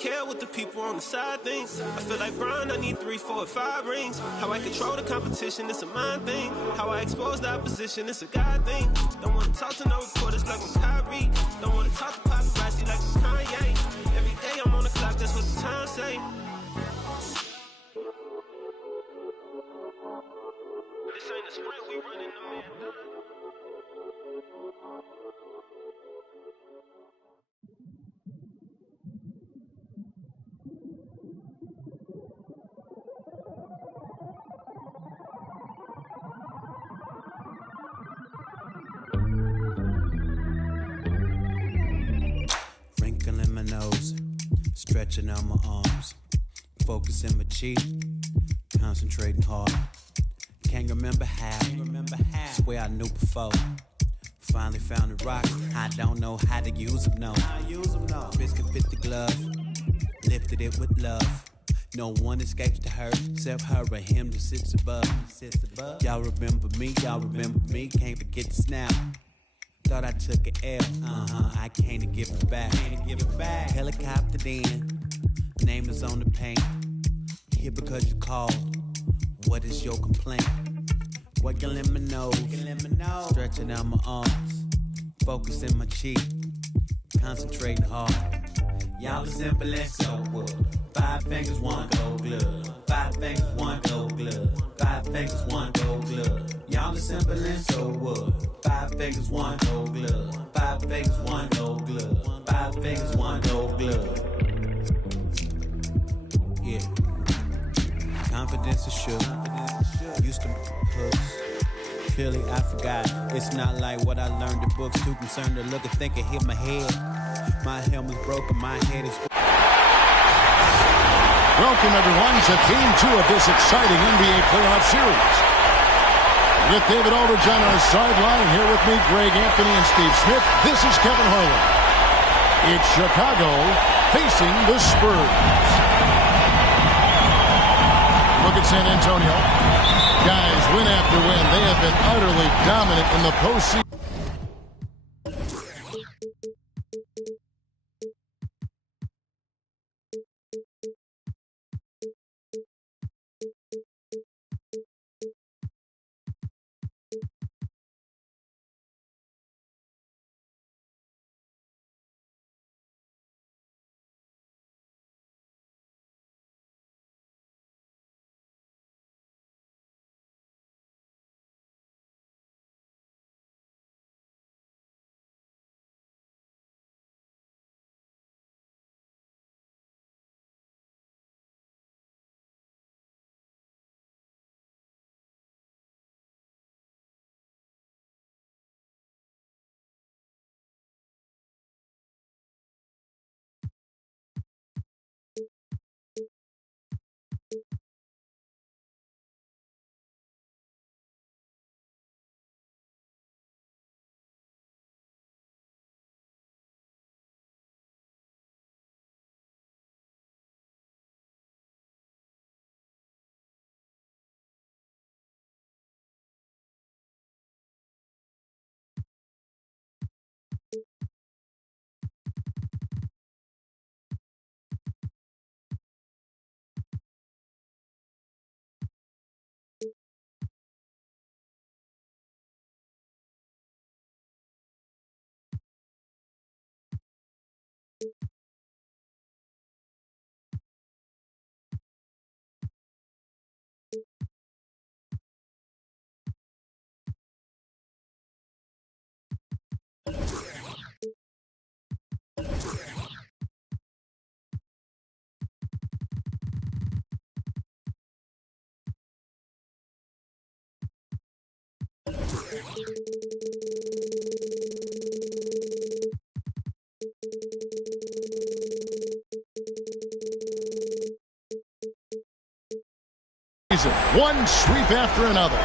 care what the people on the side think. I feel like Brian, I need 3, 4, 5 rings. How I control the competition, it's a mind thing. How I expose the opposition, it's a God thing. Don't wanna talk to no reporters like I'm Kyrie. Don't wanna talk to paparazzi like I'm Kanye. Every day I'm on the clock, that's what the time say. This ain't a sprint, we running the marathon. Wrinkling my nose, stretching out my arms, focusing my cheek, concentrating hard. Can't remember how, swear I knew before. Finally found a rock, I don't know how to use them, no. Biscuit fit the glove, lifted it with love. No one escapes the hurt, except her or him that sits above. Y'all remember me, can't forget the snap. Thought I took an L, I can't give it back. Helicoptered in, name is on the paint. Here because you called, what is your complaint? Wiggling my nose, stretching out my arms, focusing my cheek, concentrating hard. Y'all are simple and so wood. 5 fingers, 1 gold glove. 5 fingers, 1 gold glove. 5 fingers, 1 gold glove. Y'all are simple and so wood. 5 fingers, 1 gold glove. 5 fingers, 1 gold glove. 5 fingers, 1 gold glove. Yeah. Confidence is sure. Used to hooks. Clearly I forgot. It's not like what I learned in books. Too concerned to look and think it hit my head. My helmet's broken, my head is... Welcome, everyone, to Game 2 of this exciting NBA playoff series. With David Aldridge on our sideline, here with me, Greg Anthony and Steve Smith. This is Kevin Harlan. It's Chicago facing the Spurs. Look at San Antonio. Guys, win after win, they have been utterly dominant in the postseason. One sweep after another.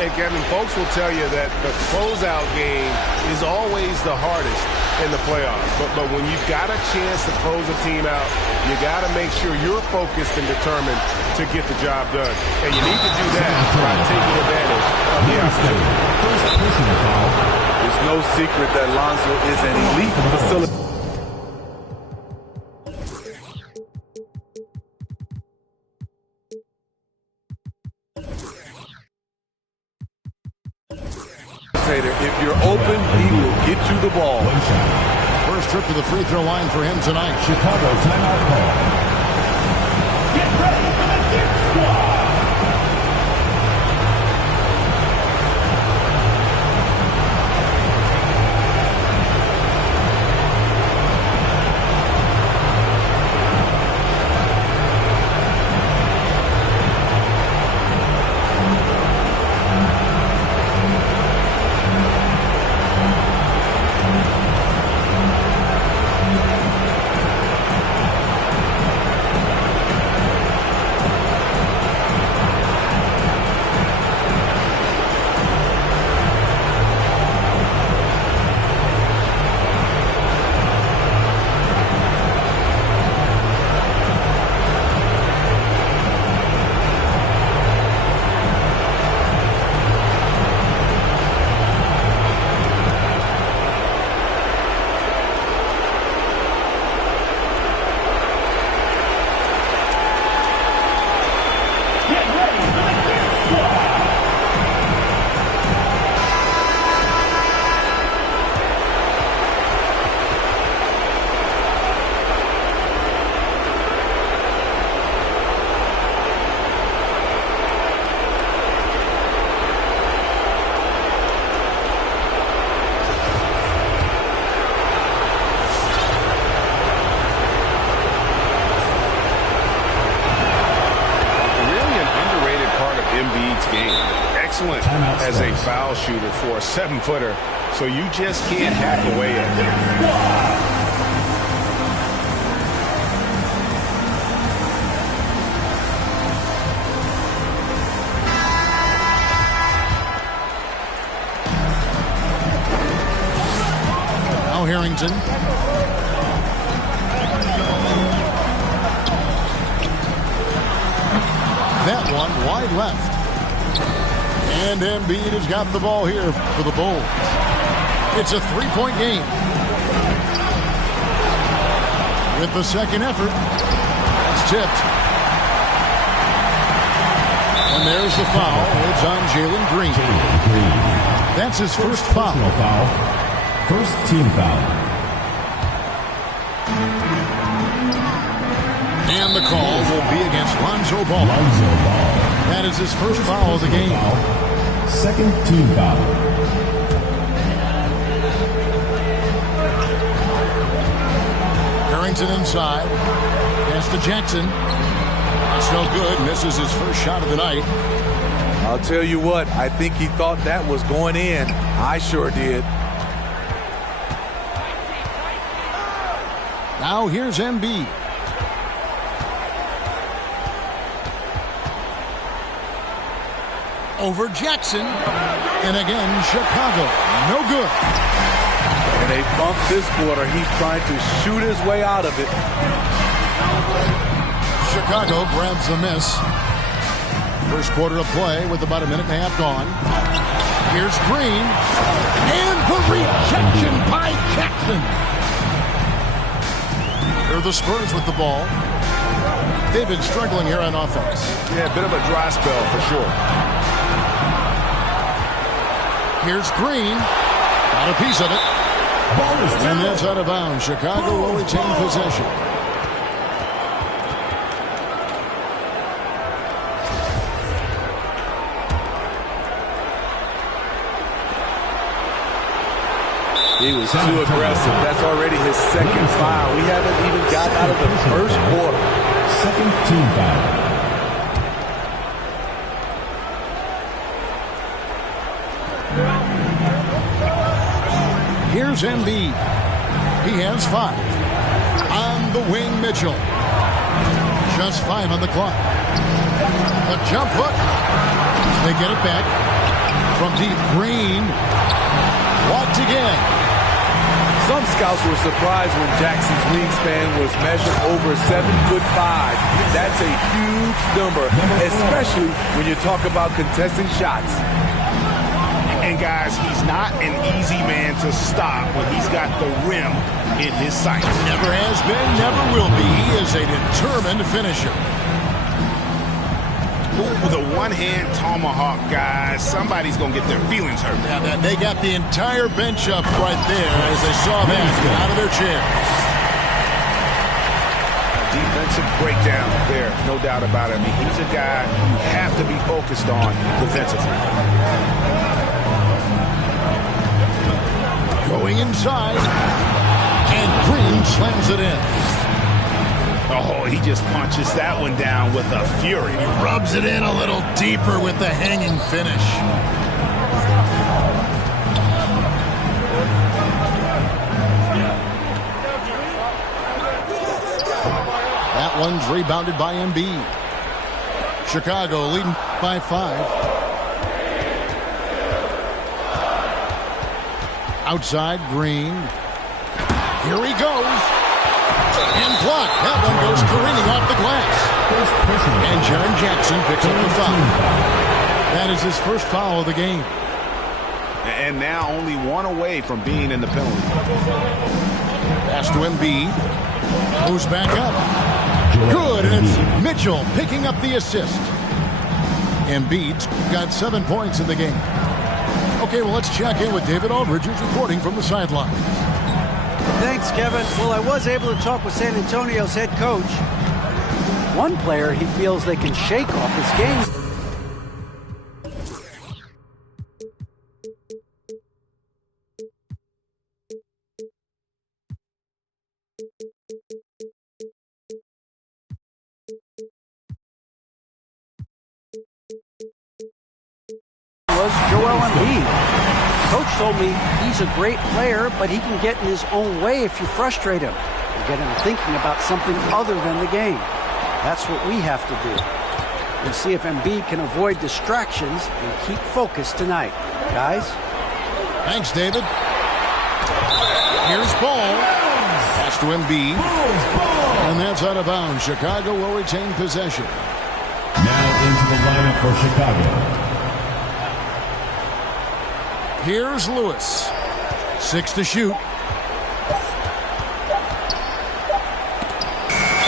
Hey, Kevin, folks will tell you that the closeout game is always the hardest in the playoffs. But when you've got a chance to close a team out, you got to make sure you're focused and determined to get the job done. And you need to do that by taking advantage of the opportunity. There's no secret that Lonzo is an elite facilitator. facilitator. If you're open, he will get you the ball. First trip to the free throw line for him tonight. Chicago timeout call. Get ready for the Get Squad. Excellent as a foul shooter for a 7-footer, so you just can't hack away at him. Now Harrington. That one wide left. And Embiid has got the ball here for the Bulls. It's a 3-point game. With the second effort, it's tipped. And there's the foul. It's on Jalen Green. That's his first foul. First team foul. And the call will be against Lonzo Ball. That is his first foul of the game. Second team foul. Harrington inside. Pass to Jackson. That's no good. Misses his first shot of the night. I'll tell you what, I think he thought that was going in. I sure did. Now here's Embiid. Over Jackson. And again, Chicago. No good. And they bumped this quarter. He's trying to shoot his way out of it. Chicago grabs the miss. First quarter of play with about a minute and a half gone. Here's Green. And the rejection by Jackson. Here are the Spurs with the ball. They've been struggling here on offense. Yeah, a bit of a dry spell for sure. Here's Green. Got a piece of it. And that's out of bounds. Chicago will retain possession. He was too aggressive. That's already his second foul. We haven't even gotten out of the first quarter. Second team foul. Here's Embiid. He has 5. On the wing, Mitchell. Just 5 on the clock. The jump hook. They get it back. From deep, Green. Blocked again. Some scouts were surprised when Jackson's wingspan was measured over 7'5". That's a huge number, especially when you talk about contesting shots. And guys, he's not an easy man to stop when he's got the rim in his sights. Never has been, never will be. He is a determined finisher. With a one-hand tomahawk, guys, somebody's going to get their feelings hurt. Yeah, they got the entire bench up right there as they saw that get out of their chairs. Defensive breakdown there, no doubt about it. I mean, he's a guy you have to be focused on defensively. Going inside, and Green slams it in. Oh, he just punches that one down with a fury. He rubs it in a little deeper with the hanging finish. That one's rebounded by Embiid. Chicago leading by 5. Outside, Green. Here he goes. And blocked. That one goes careening off the glass. And Jaren Jackson picks up the foul. That is his first foul of the game. And now only one away from being in the penalty. Pass to Embiid. Moves back up. Good, and it's Mitchell picking up the assist. Embiid's got 7 points in the game. Okay, well, let's check in with David Aldridge, who's reporting from the sideline. Thanks, Kevin. Well, I was able to talk with San Antonio's head coach. One player he feels they can shake off his game. Was Joel Embiid. Coach told me he's a great player, but he can get in his own way if you frustrate him and get him thinking about something other than the game. That's what we have to do. We'll see if Embiid can avoid distractions and keep focused tonight. Guys? Thanks, David. Here's ball. Pass to Embiid. And that's out of bounds. Chicago will retain possession. Now into the lineup for Chicago. Here's Lewis. 6 to shoot.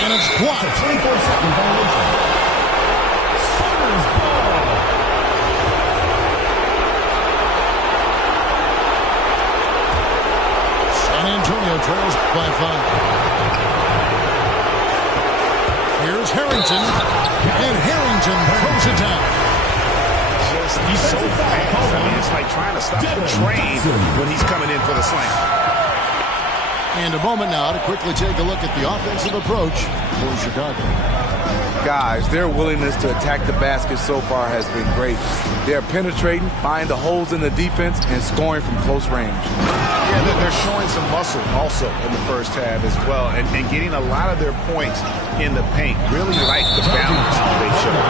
And it's blocked. 24-second violation. SPURS ball. San Antonio trails by 5. Here's Harrington. And Harrington throws it down. He's so fast. I mean, it's like trying to stop the train when he's coming in for the slam. And a moment now to quickly take a look at the offensive approach for Chicago. Guys, their willingness to attack the basket so far has been great. They're penetrating, finding the holes in the defense, and scoring from close range. Yeah, they're showing some muscle also in the first half as well, and getting a lot of their points in the paint. Really like the balance they showed.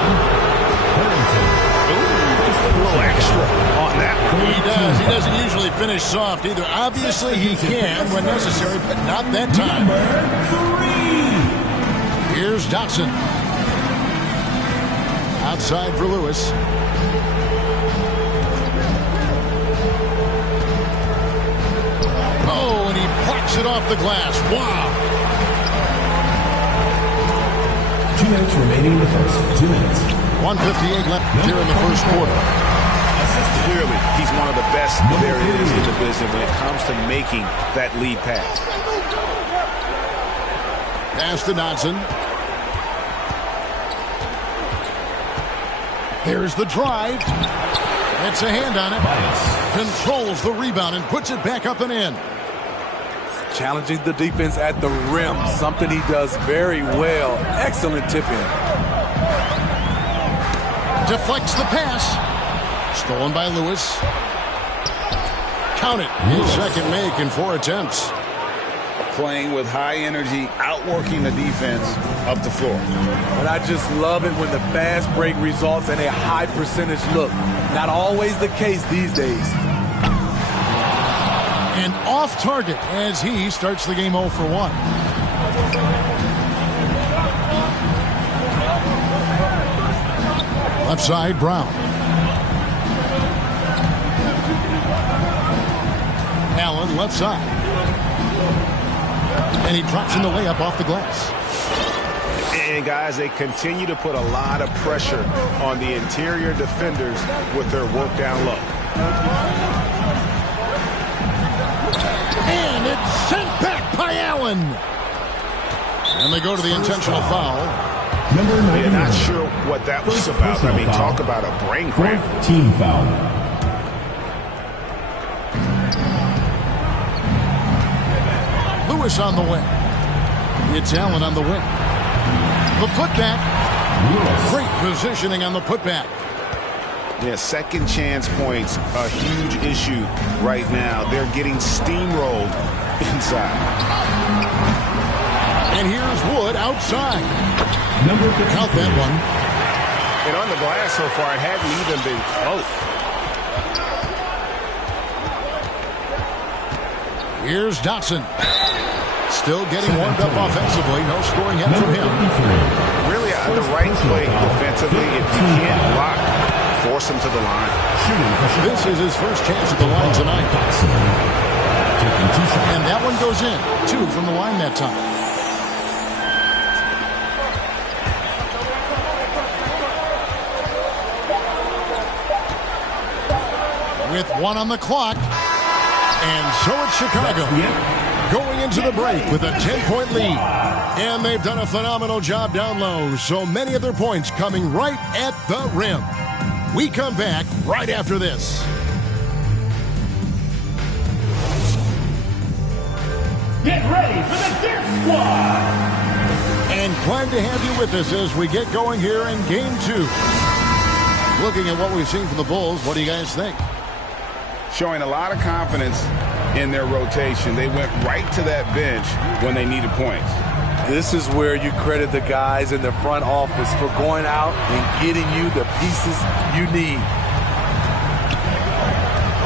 A little extra on that one. He does. He doesn't usually finish soft either. Obviously, he can when necessary, but not that time. Here's Dotson. Outside for Lewis. Oh, and he plucks it off the glass. Wow. 2 minutes remaining in the first. 2 minutes. 1:58 left here in the first quarter. Clearly, he's one of the best there is in the business when it comes to making that lead pass. Pass to Dotson. There's the drive. It's a hand on it. Controls the rebound and puts it back up and in. Challenging the defense at the rim, something he does very well. Excellent tip-in. Deflects the pass. Stolen by Lewis. Count it. His second make in 4 attempts. Playing with high energy, outworking the defense up the floor. And I just love it when the fast break results in a high percentage look. Not always the case these days. And off target as he starts the game 0 for 1. Left side, Brown. Allen, left side. And he drops in the layup off the glass. And, guys, they continue to put a lot of pressure on the interior defenders with their work down low. And it's sent back by Allen. And they go to the intentional foul. Yeah, not sure what that was about. I mean, talk about a brain cramp. Team foul. Lewis on the wing. It's Allen on the wing. The putback. Great positioning on the putback. Yeah, second chance points, a huge issue right now. They're getting steamrolled inside. And here's Wood outside. Number 53. Count that one. And on the glass so far, it hadn't even been close. Here's Dotson. Still getting warmed up offensively. No scoring yet from him. Really the right play defensively. If you can't block, force him to the line. This is his first chance at the line tonight. And that one goes in. 2 from the line that time. With 1 on the clock. And so it's Chicago going into the break with a 10-point lead. And they've done a phenomenal job down low. So many of their points coming right at the rim. We come back right after this. Get ready for the Death Squad. And glad to have you with us as we get going here in Game 2. Looking at what we've seen from the Bulls, what do you guys think? Showing a lot of confidence in their rotation. They went right to that bench when they needed points. This is where you credit the guys in the front office for going out and getting you the pieces you need.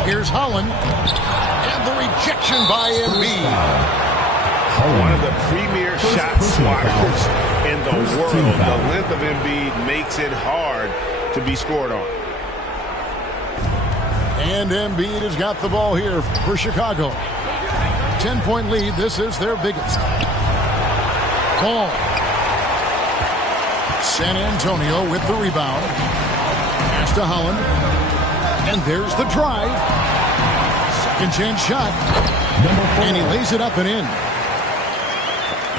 Here's Holland. And the rejection by Embiid. One of the premier shot swatters in the world. The length of Embiid makes it hard to be scored on. And Embiid has got the ball here for Chicago. 10-point lead. This is their biggest. Ball. San Antonio with the rebound. Pass to Holland. And there's the drive. Second chance shot. And he lays it up and in.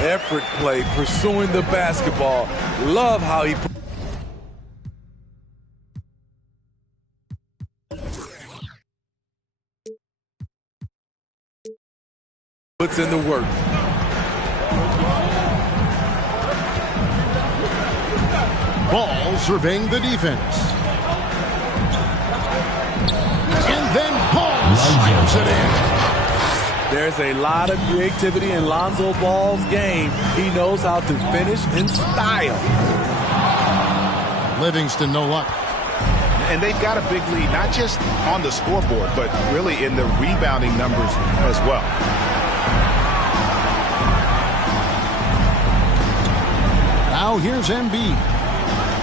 Effort play, pursuing the basketball. Love how he puts in the work. Ball surveying the defense. And then Ball slams it in. There's a lot of creativity in Lonzo Ball's game. He knows how to finish in style. Livingston, no luck. And they've got a big lead, not just on the scoreboard, but really in the rebounding numbers as well. Now here's Embiid.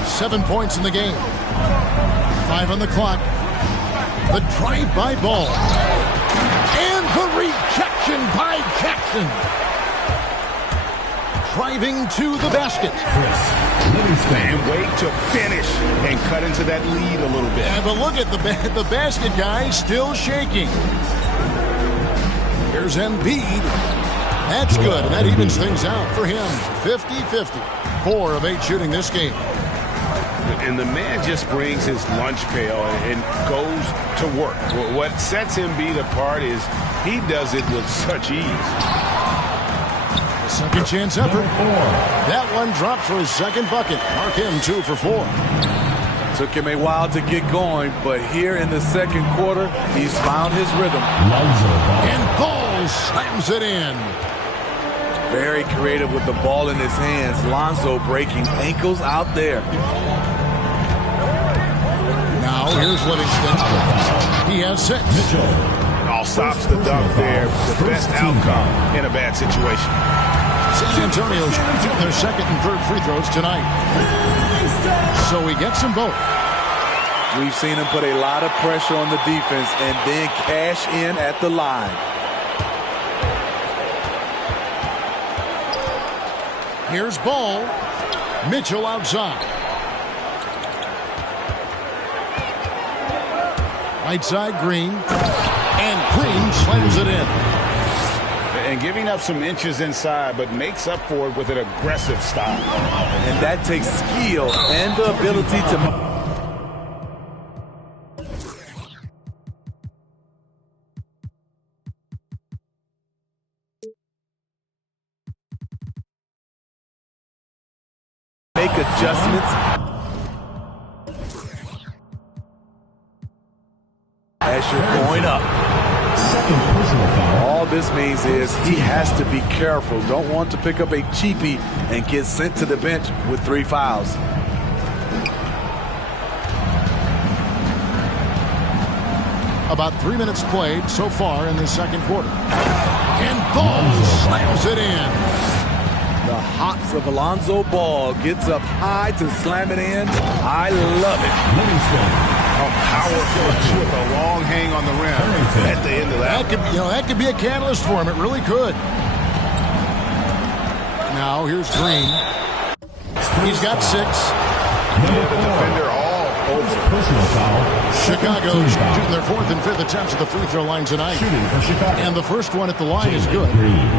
7 points in the game. 5 on the clock. The drive by Ball. And the rejection by Jackson. Driving to the basket. And wait to finish and cut into that lead a little bit. Yeah, but look at the basket guy still shaking. Here's Embiid. That's good, and that evens things out for him. 50-50. 4 of 8 shooting this game. And the man just brings his lunch pail and goes to work. What sets Embiid apart is he does it with such ease. Second chance effort. That one dropped for his second bucket. Mark him 2 for 4. Took him a while to get going, but here in the second quarter, he's found his rhythm. And Ball slams it in. Very creative with the ball in his hands. Lonzo breaking ankles out there. Now here's Livingston. He has 6. All stops the dunk there. The best outcome in a bad situation. San Antonio shooting their second and third free throws tonight. So he gets them both. We've seen him put a lot of pressure on the defense and then cash in at the line. Here's Ball. Mitchell outside. Right side, Green. And Green slams it in. And giving up some inches inside, but makes up for it with an aggressive style. And that takes skill and the ability to... make adjustments as you're going up. Second personal foul. All this means is he has to be careful. Don't want to pick up a cheapie and get sent to the bench with 3 fouls. About 3 minutes played so far in the second quarter. And Ball slams it in. The hops of Alonzo Ball gets up high to slam it in. I love it. A power clutch with a long hang on the rim at the end of that. That could be a catalyst for him. It really could. Now here's Green. He's got 6. The defender all over. Personal foul. Chicago's shooting their 4th and 5th attempts at the free throw line tonight. Shooting for Chicago. And the first one at the line is good. Green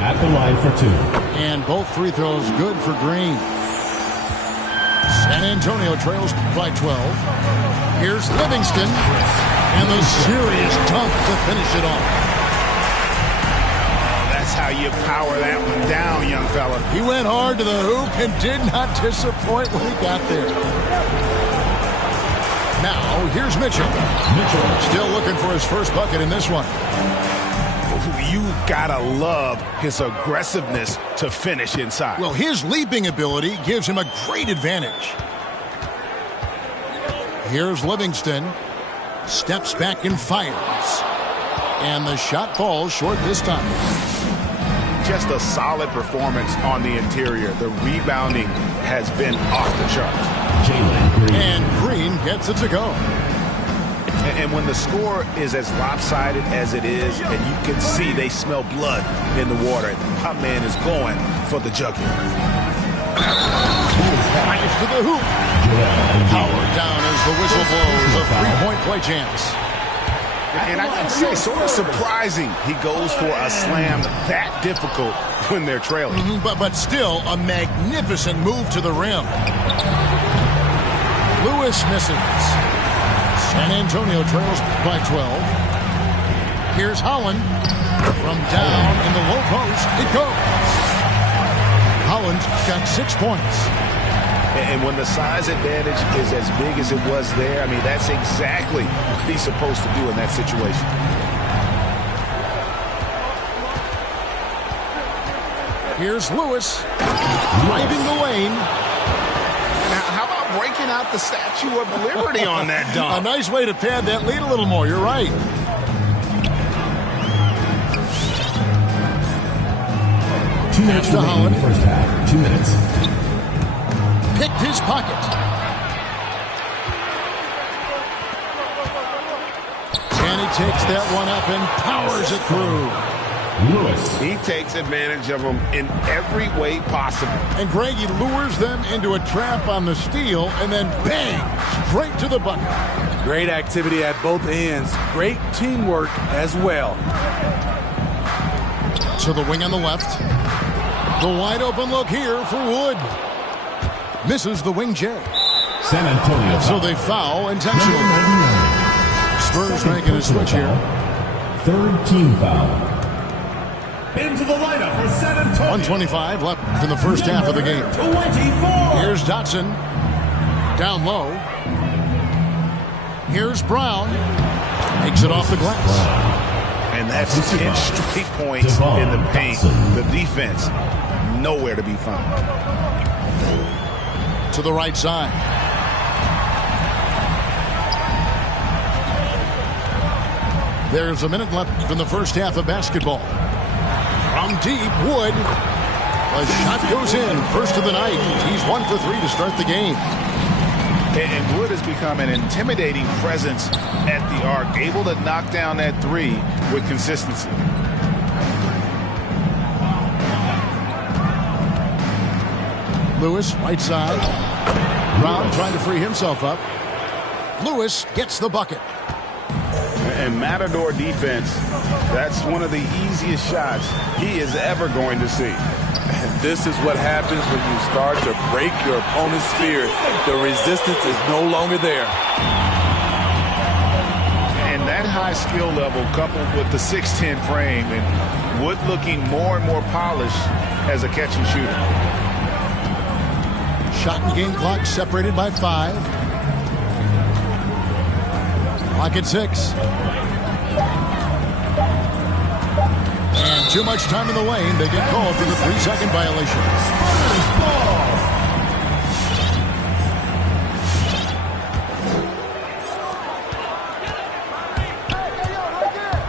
at the line for 2. And both free throws good for Green. San Antonio trails by 12. Here's Livingston. And the serious dunk to finish it off. That's how you power that one down, young fella. He went hard to the hoop and did not disappoint when he got there. Now, here's Mitchell. Still looking for his first bucket in this one. You gotta love his aggressiveness to finish inside. Well, his leaping ability gives him a great advantage. Here's Livingston. Steps back and fires. And the shot falls short this time. Just a solid performance on the interior. The rebounding has been off the charts. And Green gets it to go. And when the score is as lopsided as it is, and you can see they smell blood in the water, my man is going for the jugular. Fires to the hoop. Power down as the whistle blows. A 3-point play chance. And I can say, sort of surprising, he goes for a slam that difficult when they're trailing. But still, a magnificent move to the rim. Lewis misses. San Antonio trails by 12. Here's Holland. From down in the low post, it goes. Holland's got 6 points. And when the size advantage is as big as it was there, I mean, that's exactly what he's supposed to do in that situation. Here's Lewis. Driving the lane. How about breaking out the Statue of Liberty on that dunk? A nice way to pad that lead a little more. You're right. Two minutes to Holland. First half. 2 minutes. Picked his pocket. And he takes that one up and powers it through. Lewis. He takes advantage of them in every way possible. And Greg, he lures them into a trap on the steal and then bang, straight to the bucket. Great activity at both ends. Great teamwork as well. To the wing on the left. The wide open look here for Wood. Misses the wing J. San Antonio. So they foul intentionally. Spurs making a switch here. Third team foul. Into the lineup for San Antonio. 1:25 left in the first half of the game. 24. Here's Dotson. Down low. Here's Brown. Makes it off the glass. And that's 10 straight points in the paint. The defense, nowhere to be found. To the right side. There's a minute left in the first half of basketball. From deep, Wood. A shot goes in. First of the night. He's 1 for 3 to start the game. And Wood has become an intimidating presence at the arc, able to knock down that three with consistency. Lewis, right side. Brown trying to free himself up. Lewis gets the bucket. And Matador defense, that's one of the easiest shots he is ever going to see. And this is what happens when you start to break your opponent's spirit. The resistance is no longer there. And that high skill level coupled with the 6'10 frame and Wood looking more and more polished as a catch and shooter. Shot and game clock separated by 5. Clock at 6. And too much time in the lane. They get called for the 3-second violation.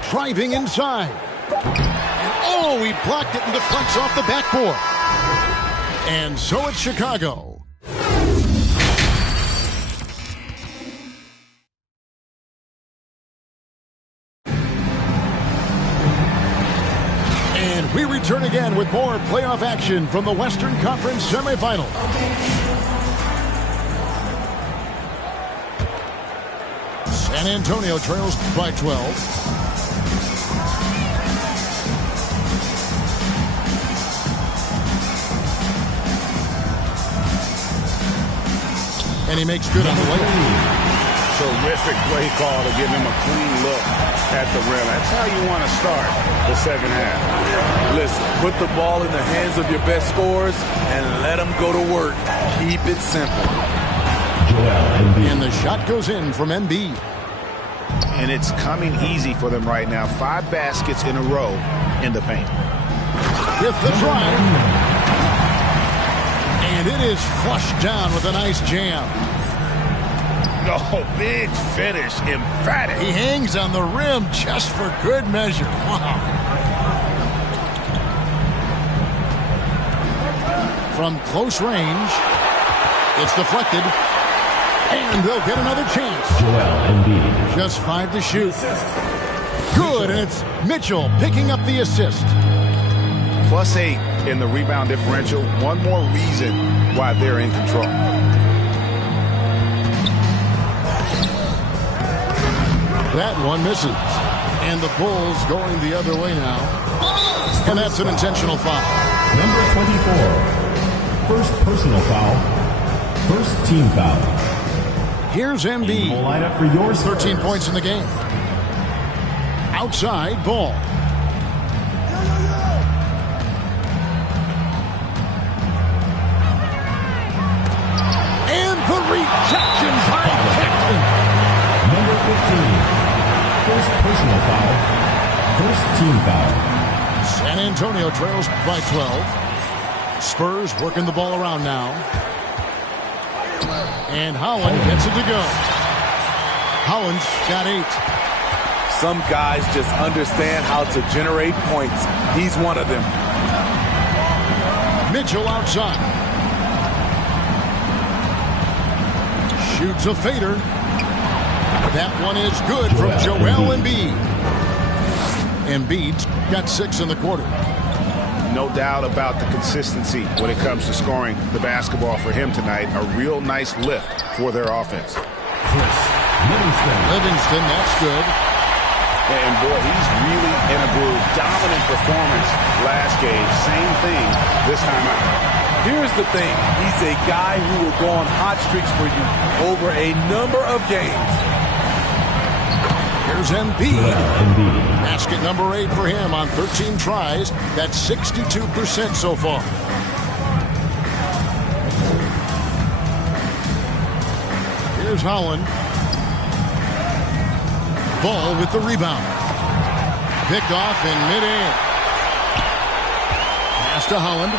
Driving inside. And oh, he blocked it and deflects off the backboard. And so it's Chicago. And we return again with more playoff action from the Western Conference semifinal. San Antonio trails by 12. And he makes good on the way. Terrific play call to give him a clean look at the rim. That's how you want to start the second half. Listen, put the ball in the hands of your best scorers and let them go to work. Keep it simple. And the shot goes in from Embiid. And it's coming easy for them right now. 5 baskets in a row in the paint. With the drive. And it is flushed down with a nice jam. Oh, big finish. Emphatic. He hangs on the rim just for good measure. Wow. From close range, it's deflected. And they'll get another chance. Just 5 to shoot. Good, and it's Mitchell picking up the assist. +8 in the rebound differential. One more reason why they're in control. That one misses. And the Bulls going the other way now. And that's an intentional foul. Number 24. First personal foul. First team foul. Here's Embiid. Lineup for your 13 points in the game. Outside ball. And the rejection by Jackson. Number 15. First personal foul. First team foul. San Antonio trails by 12. Spurs working the ball around now. And Howland gets it to go. Howland's got 8. Some guys just understand how to generate points. He's one of them. Mitchell outside. Shoots a fader. That one is good from Joel Embiid. Embiid's got 6 in the quarter. No doubt about the consistency when it comes to scoring the basketball for him tonight. A real nice lift for their offense. Livingston, that's good. And boy, he's really in a groove. Dominant performance last game. Same thing this time out. Here's the thing. He's a guy who will go on hot streaks for you over a number of games. Here's Embiid. Basket number 8 for him on 13 tries. That's 62% so far. Here's Howland. Ball with the rebound. Picked off in midair. Pass to Howland.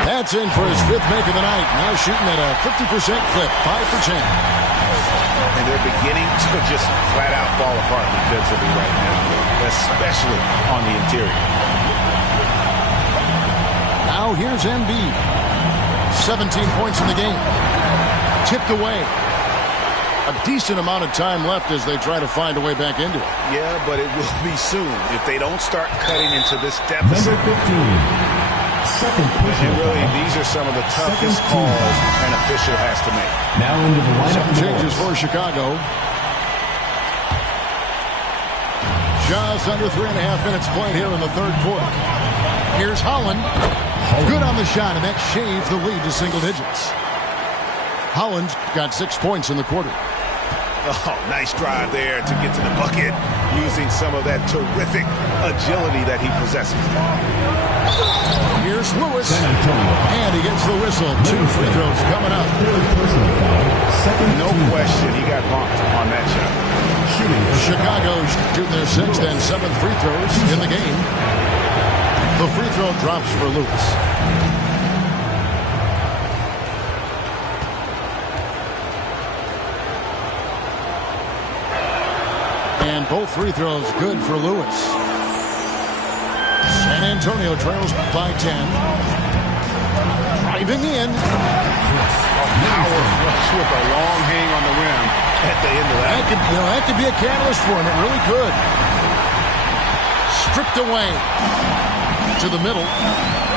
That's in for his 5th make of the night. Now shooting at a 50% clip, 5 for 10. And they're beginning to just flat out fall apart defensively right now, especially on the interior. Now here's Embiid. 17 points in the game. Tipped away. a decent amount of time left as they try to find a way back into it. Yeah, but it will be soon if they don't start cutting into this deficit. Number 15. Second And really, these are some of the toughest calls an official has to make. Now into the lineup. Some changes for Chicago. Just under 3.5 minutes played here in the third quarter. Here's Holland. Good on the shot, and that shaves the lead to single digits. Holland got 6 points in the quarter. Oh, nice drive there to get to the bucket using some of that terrific agility that he possesses. Here's Lewis, and he gets the whistle. 2 free throws coming up. No question, he got bumped on that shot. Chicago shooting their 6th and 7th free throws in the game. The free throw drops for Lewis. And both free throws good for Lewis. San Antonio trails by 10. Driving in. Power flush with a long hang on the rim at the end of that. That could be a catalyst for him. It really could. Stripped away to the middle.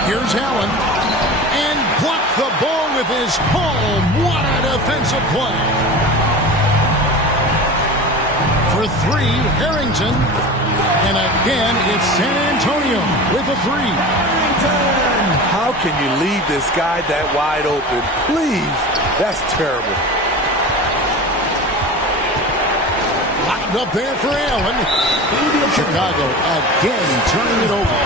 Here's Allen. And blocked the ball with his palm. What a defensive play. For 3, Harrington. And again, it's San Antonio with a 3. How can you leave this guy that wide open? Please. That's terrible. Lined up there for Allen. Chicago again turning it over.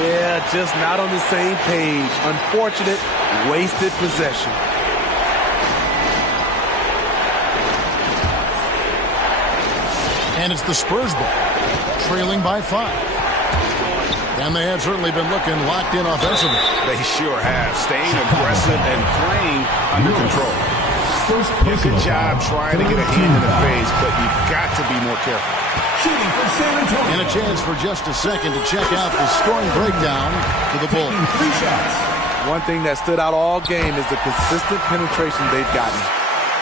Yeah, just not on the same page. Unfortunate, wasted possession. And it's the Spurs ball, trailing by 5. And they have certainly been looking locked in offensively. They sure have. Staying aggressive and playing under control. Good job trying to get a hand in the face, but you've got to be more careful. And a chance for just a second to check out the scoring breakdown to the Bulls. One thing that stood out all game is the consistent penetration they've gotten.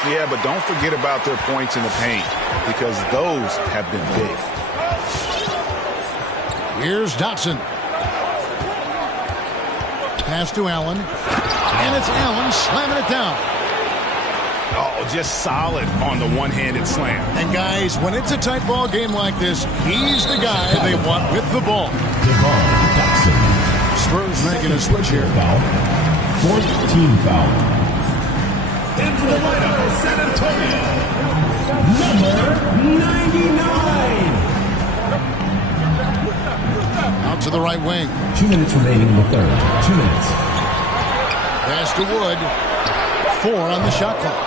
Yeah, but don't forget about their points in the paint, because those have been big. Here's Dotson. Pass to Allen. And it's Allen slamming it down. Oh, just solid on the one-handed slam. And guys, when it's a tight ball game like this, he's the guy they want with the ball. Spurs making a switch here. 14 foul. Into the lineup for San Antonio, number 99. Out to the right wing. 2 minutes remaining in the third. 2 minutes. Pass to Wood. 4 on the shot clock.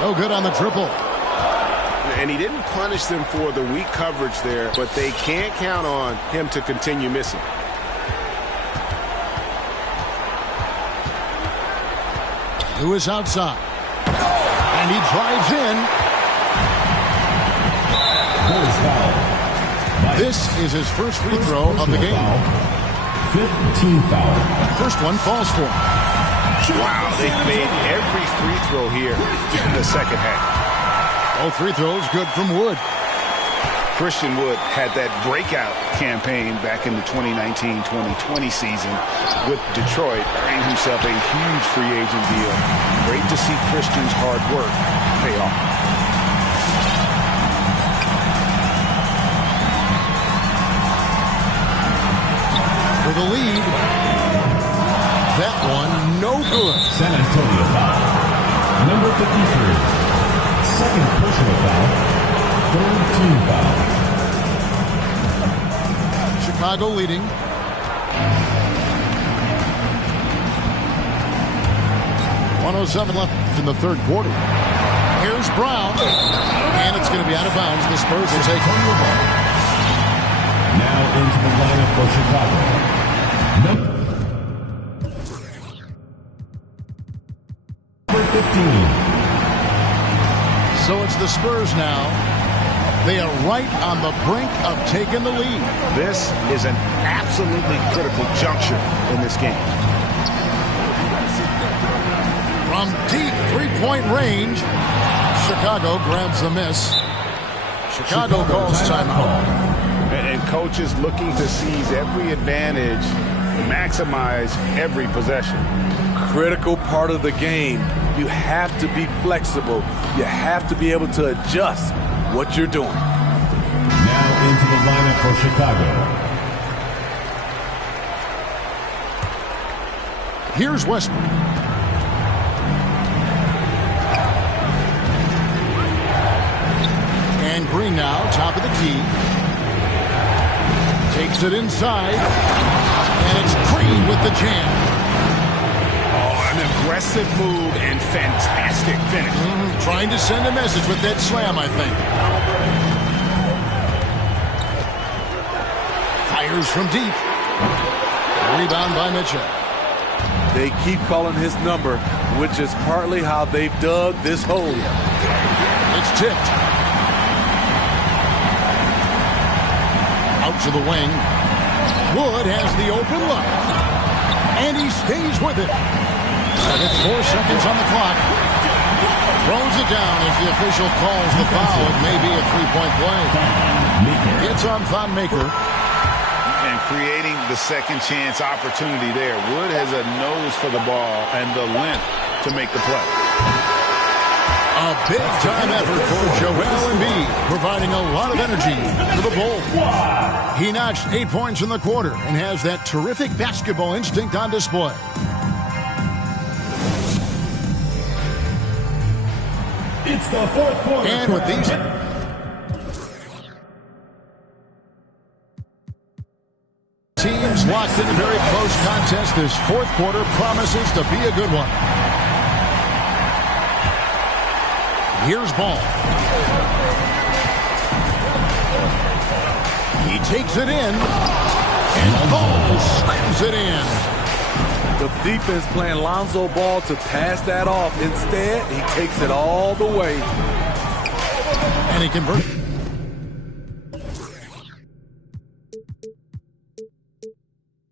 No good on the triple. And he didn't punish them for the weak coverage there, but they can't count on him to continue missing. Lewis outside. And he drives in. This is his first free throw of the game. 15 foul. First one falls for him. Wow, they've made every free throw here in the second half. Both free throws good from Wood. Christian Wood had that breakout campaign back in the 2019-2020 season with Detroit, earning himself a huge free agent deal. Great to see Christian's hard work pay off. For the lead. That one, no good. San Antonio foul. Number 53. Second personal foul. Third team foul. Chicago leading. .107 left in the third quarter. Here's Brown. And it's going to be out of bounds. The Spurs will take home. Now into the lineup for Chicago. Number 15. So it's the Spurs now. They are right on the brink of taking the lead. This is an absolutely critical juncture in this game. From deep three-point range, Chicago grabs the miss. Chicago calls timeout. And coaches looking to seize every advantage, maximize every possession. Critical part of the game. You have to be flexible. You have to be able to adjust what you're doing. Now into the lineup for Chicago. Here's Westbrook. And Green now, top of the key. Takes it inside. And it's Green with the jam. Oh, an aggressive move and fantastic finish. Trying to send a message with that slam, I think. Fires from deep. Rebound by Mitchell. They keep calling his number, which is partly how they've dug this hole. It's tipped. Out to the wing. Wood has the open look. And he stays with it. With 4 seconds on the clock. Throws it down as the official calls the foul. It may be a three-point play. It's on Von Maker. And creating the second chance opportunity there. Wood has a nose for the ball and the length to make the play. A big-time effort for Joel Embiid, providing a lot of energy for the Bulls. He notched 8 points in the quarter and has that terrific basketball instinct on display. It's the fourth quarter. And with these... teams locked in a very close contest, this fourth quarter promises to be a good one. Here's Ball. He takes it in. And Ball slams it in. The defense playing Lonzo Ball to pass that off. Instead, he takes it all the way. And he converts.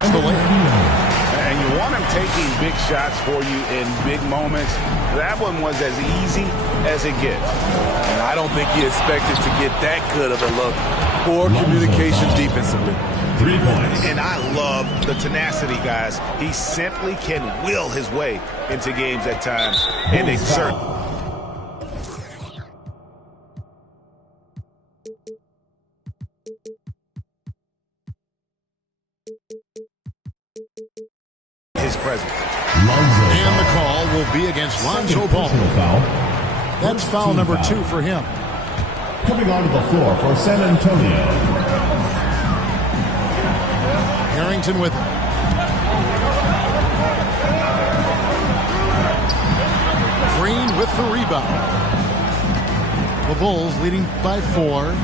And you want him taking big shots for you in big moments. That one was as easy as it gets. And I don't think he expected to get that good of a look. Poor communication defensively. 3 points. And I love the tenacity, guys. He simply can will his way into games at times and exert. His presence. And the call will be against Lonzo Ball. That's foul number 2 for him. Coming onto the floor for San Antonio. Harrington with it. Green with the rebound. The Bulls leading by 4.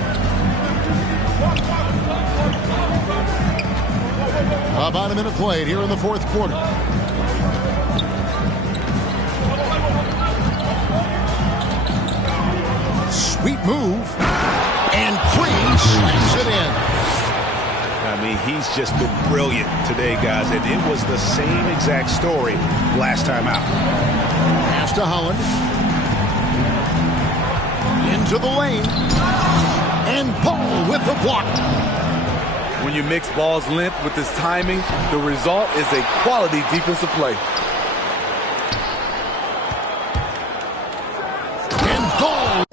About a minute played here in the fourth quarter. Sweet move. And Green slams it in. I mean, he's just been brilliant today, guys. And it was the same exact story last time out. Pass to Holland. Into the lane. And Paul with the block. When you mix Ball's length with his timing, the result is a quality defensive play. And Ball.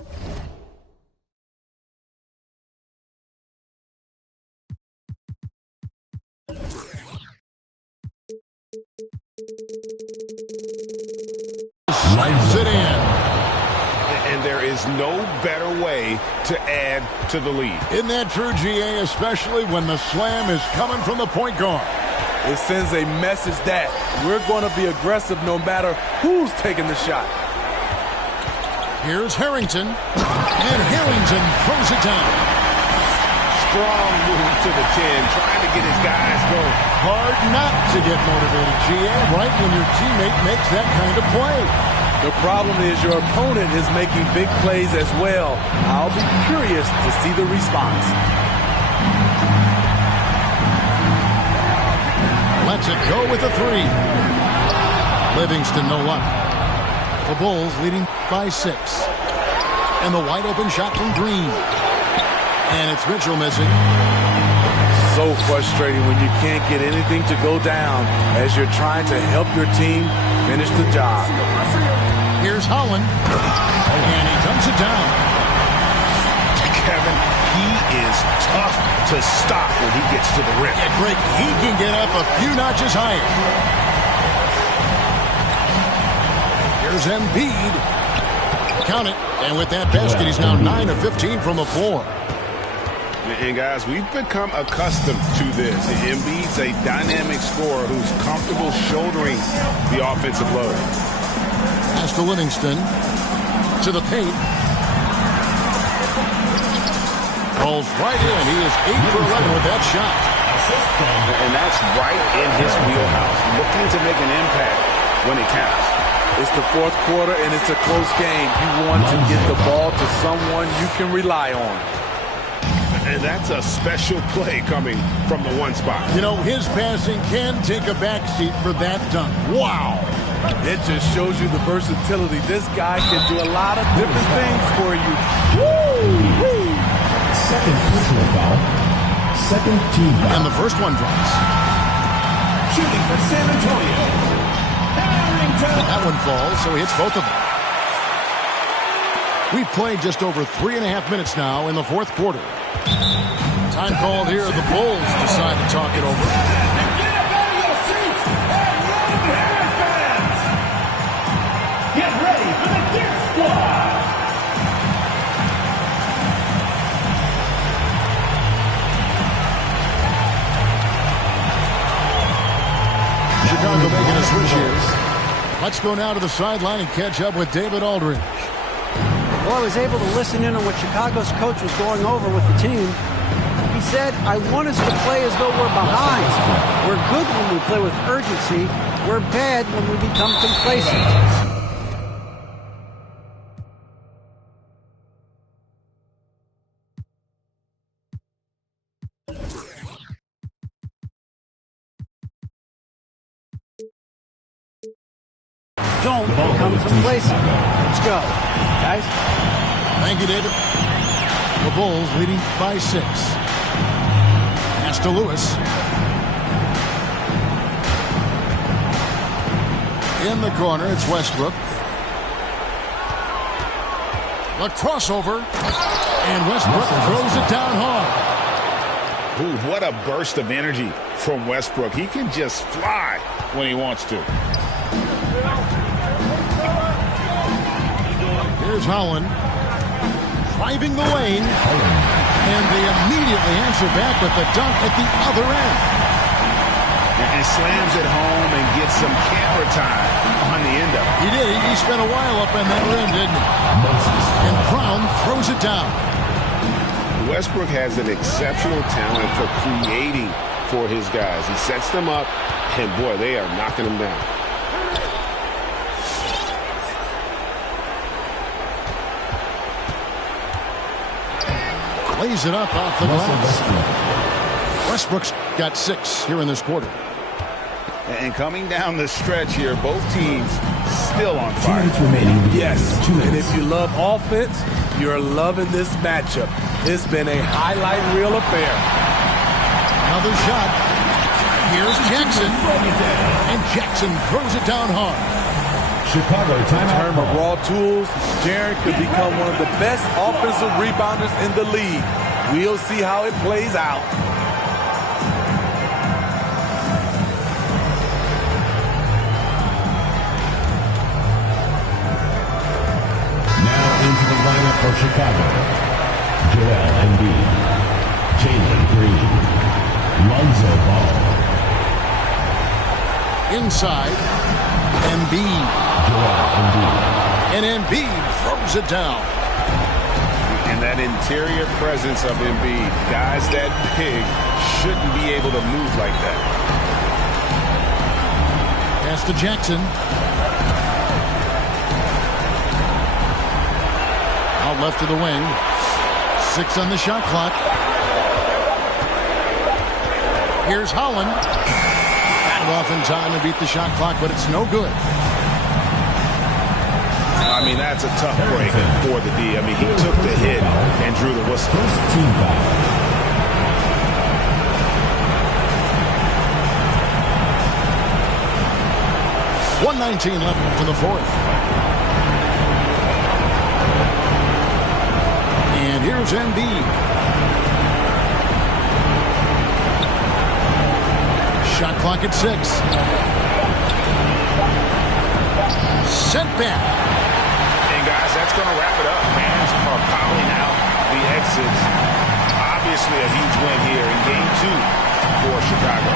Slams it in. And there is no better way to add to the lead. Isn't that true, GA, especially when the slam is coming from the point guard? It sends a message that we're going to be aggressive no matter who's taking the shot. Here's Harrington. And Harrington throws it down. Strong move to the 10, trying to get his guys going. Hard not to get motivated, GA, right when your teammate makes that kind of play. The problem is your opponent is making big plays as well. I'll be curious to see the response. Lets it go with a 3. Livingston no luck. The Bulls leading by 6. And the wide open shot from Green. And it's Mitchell missing. So frustrating when you can't get anything to go down as you're trying to help your team finish the job. Here's Holland. And he dumps it down. Kevin, he is tough to stop when he gets to the rim. Yeah, Greg, he can get up a few notches higher. Here's Embiid. Count it. And with that basket, he's now 9 of 15 from the floor. And, guys, we've become accustomed to this. Embiid's a dynamic scorer who's comfortable shouldering the offensive load. Pass to Livingston. To the paint. Rolls right in. He is 8 for 11 with that shot. And that's right in his wheelhouse. Looking to make an impact when it counts. It's the fourth quarter, and it's a close game. You want to get the ball to someone you can rely on. And that's a special play coming from the one spot. You know, his passing can take a backseat for that dunk. Wow. It just shows you the versatility. This guy can do a lot of different things for you. Woo! Second personal foul. Second team foul. And the first one drops. Shooting for San Antonio. That one falls, so he hits both of them. We've played just over 3.5 minutes now in the fourth quarter. Time called here. The Bulls decide to talk it over. Get up out of your seats and run, Harry fans! Get ready for the Gear Squad! Chicago making a switch here. Let's go now to the sideline and catch up with David Aldridge. Well, I was able to listen in on what Chicago's coach was going over with the team. He said, I want us to play as though we're behind. We're good when we play with urgency. We're bad when we become complacent. Don't become complacent. Let's go, guys. Thank you, David. The Bulls leading by 6. Pass to Lewis. In the corner, it's Westbrook. The crossover. And Westbrook throws it down hard. Ooh, what a burst of energy from Westbrook. He can just fly when he wants to. Here's Holland. Driving the lane. And they immediately answer back with the dunk at the other end. And slams it home and gets some camera time on the end of it. He did. He spent a while up on that rim, didn't he? And Brown throws it down. Westbrook has an exceptional talent for creating for his guys. He sets them up, and boy, they are knocking them down. Lays it up off the glass. Westbrook's got 6 here in this quarter. And coming down the stretch here, both teams still on fire. Yes, and if you love offense, you're loving this matchup. It's been a highlight reel affair. Another shot. Here's Jackson. And Jackson throws it down hard. Chicago In timeout. terms of raw tools, Jaren could become one of the best offensive rebounders in the league. We'll see how it plays out. Now into the lineup for Chicago. Joel Embiid, Jalen Green, Lonzo Ball. Inside. Embiid. Joel Embiid. And Embiid throws it down. And that interior presence of Embiid, guys that big shouldn't be able to move like that. Pass to Jackson. Out left to the wing. 6 on the shot clock. Here's Holland. Got it off in time to beat the shot clock, but it's no good. I mean, that's a tough break for the D. I mean, he took the hit and drew the whistle. First team foul. 1:19 left in the fourth. And here's Embiid. Shot clock at 6. Sent back. And guys, that's going to wrap it up. Fans are piling out the exits. Obviously a huge win here in Game 2 for Chicago.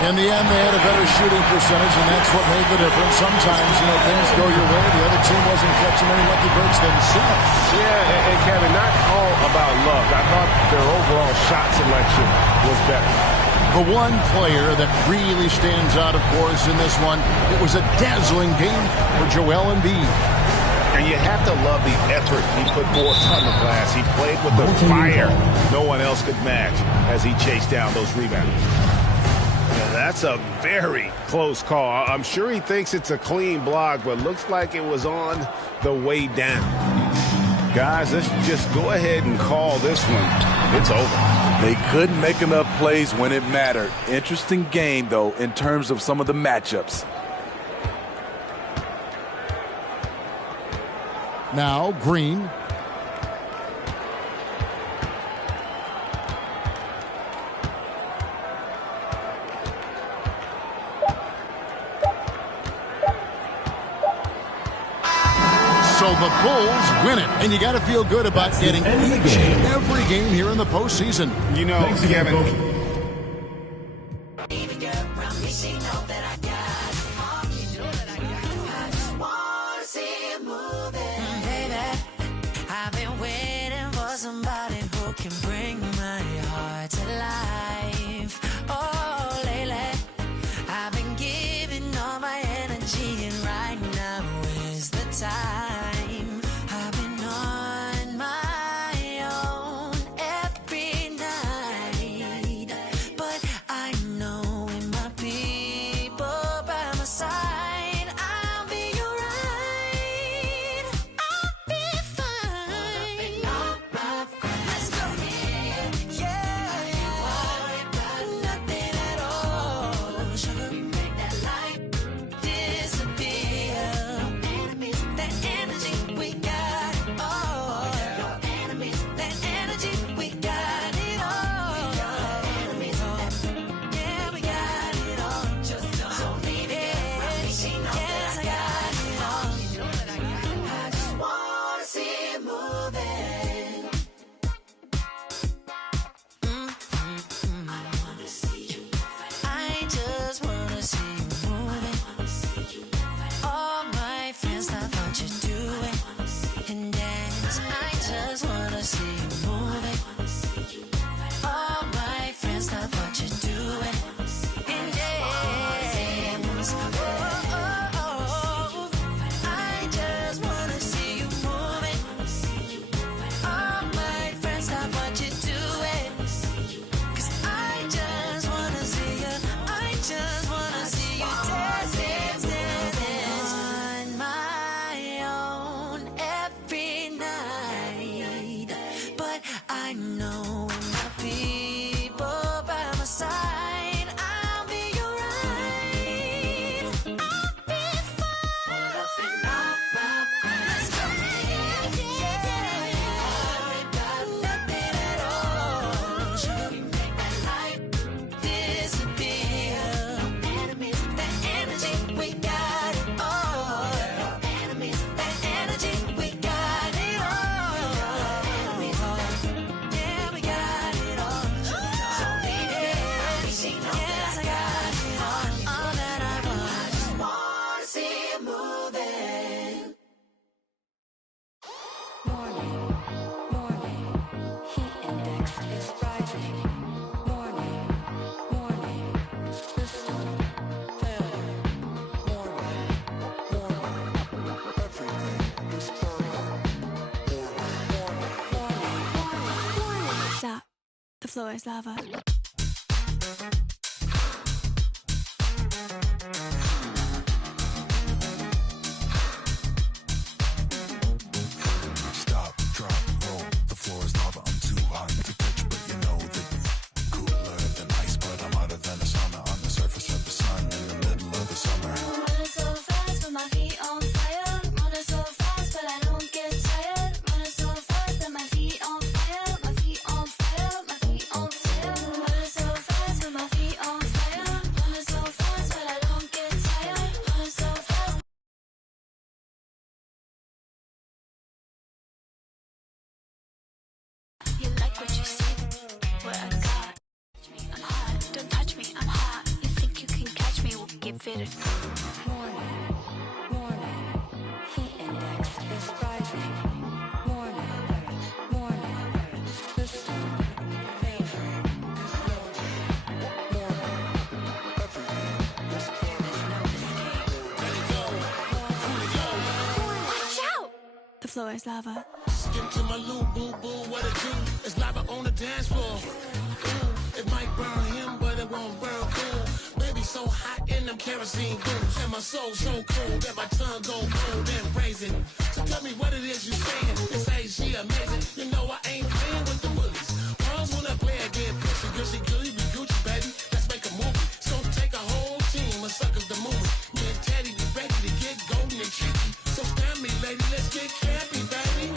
In the end, they had a better shooting percentage, and that's what made the difference. Sometimes, things go your way. The other team wasn't catching any lucky breaks themselves. Yeah, and Kevin, not all about luck. I thought their overall shot selection was better. The one player that really stands out, of course, in this one, it was a dazzling game for Joel Embiid. And you have to love the effort he put forth on the glass. He played with the fire no one else could match as he chased down those rebounds. Yeah, that's a very close call. I'm sure he thinks it's a clean block, but looks like it was on the way down. Guys, let's just go ahead and call this one. It's over. They couldn't make enough plays when it mattered. Interesting game, though, in terms of some of the matchups. Now, Green. So the Bulls win it. And you got to feel good about getting each and every game here in the postseason. You know, Kevin. Somebody who can bring my heart to life. Oh, lately, I've been giving all my energy, and right now is the time. I've been on my own every night, but I know with my people by my side, I'll be alright. I'll be fine. Let's go. Yeah, nothing at all. Sugar, make that light disappear. That energy, we got it all. That energy, we got it all. Yeah, we got it all. So leave it. Yes, I got it all. I just wanna see it moving. I just wanna see you moving. All my friends love what you're doing. And dance, I just wanna see you moving. All my friends love what you're doing. And dance, I just wanna see you moving. All my friends love what you're doing. 'Cause I just wanna see you. I just wanna see you dance, dance, dance, dance. On my own every night, but I know with my people by my side, I'll be alright. I'll be fine. Let's go. Nothing at all. Sugar, make that light disappear. That energy, we got it all. That energy, we got it all. Yeah, we got it all. So leave it. Yes, I got it all. All that I want. I just wanna see it moving. Warning, warning, heat index is rising. Warning, warning, system failure. Warning, warning, everything is burning. Warning. Stop. The floor is lava. finish. Warning, warning, heat index is rising. Warning, warning, system failing. Watch out! The floor is lava. Skip to my loop, boo boo, what it do? It's lava on the dance floor. Ooh, it might burn him, but it won't burn cool. Baby so hot in them kerosene boots, and my soul so cold that my tongue go cold and brazen. So tell me what it is you saying. They say she amazing. You know I ain't playing with the bullies. Pause when I play again, pussy, girl, she goody, be Gucci, baby. Let's make a movie. So take a whole team of suckers to move. Me and Teddy be ready to get golden and tricky. So stand me, lady, let's get campy, baby.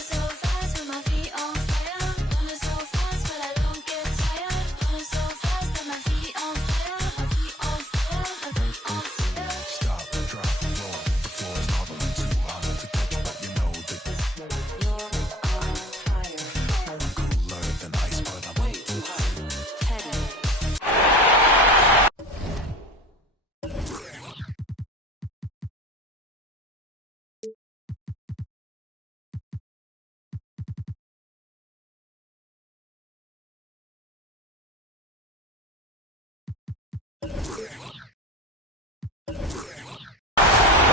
So fast with my feet on fire. Running so fast, but I don't get tired. Running so fast with my feet on fire. My feet on fire. My feet on fire. Stop, drop, roll. The floor is lava and too hot to touch, but you know that You're on fire. I'm cooler than ice, but I'm way too hot. Teddy.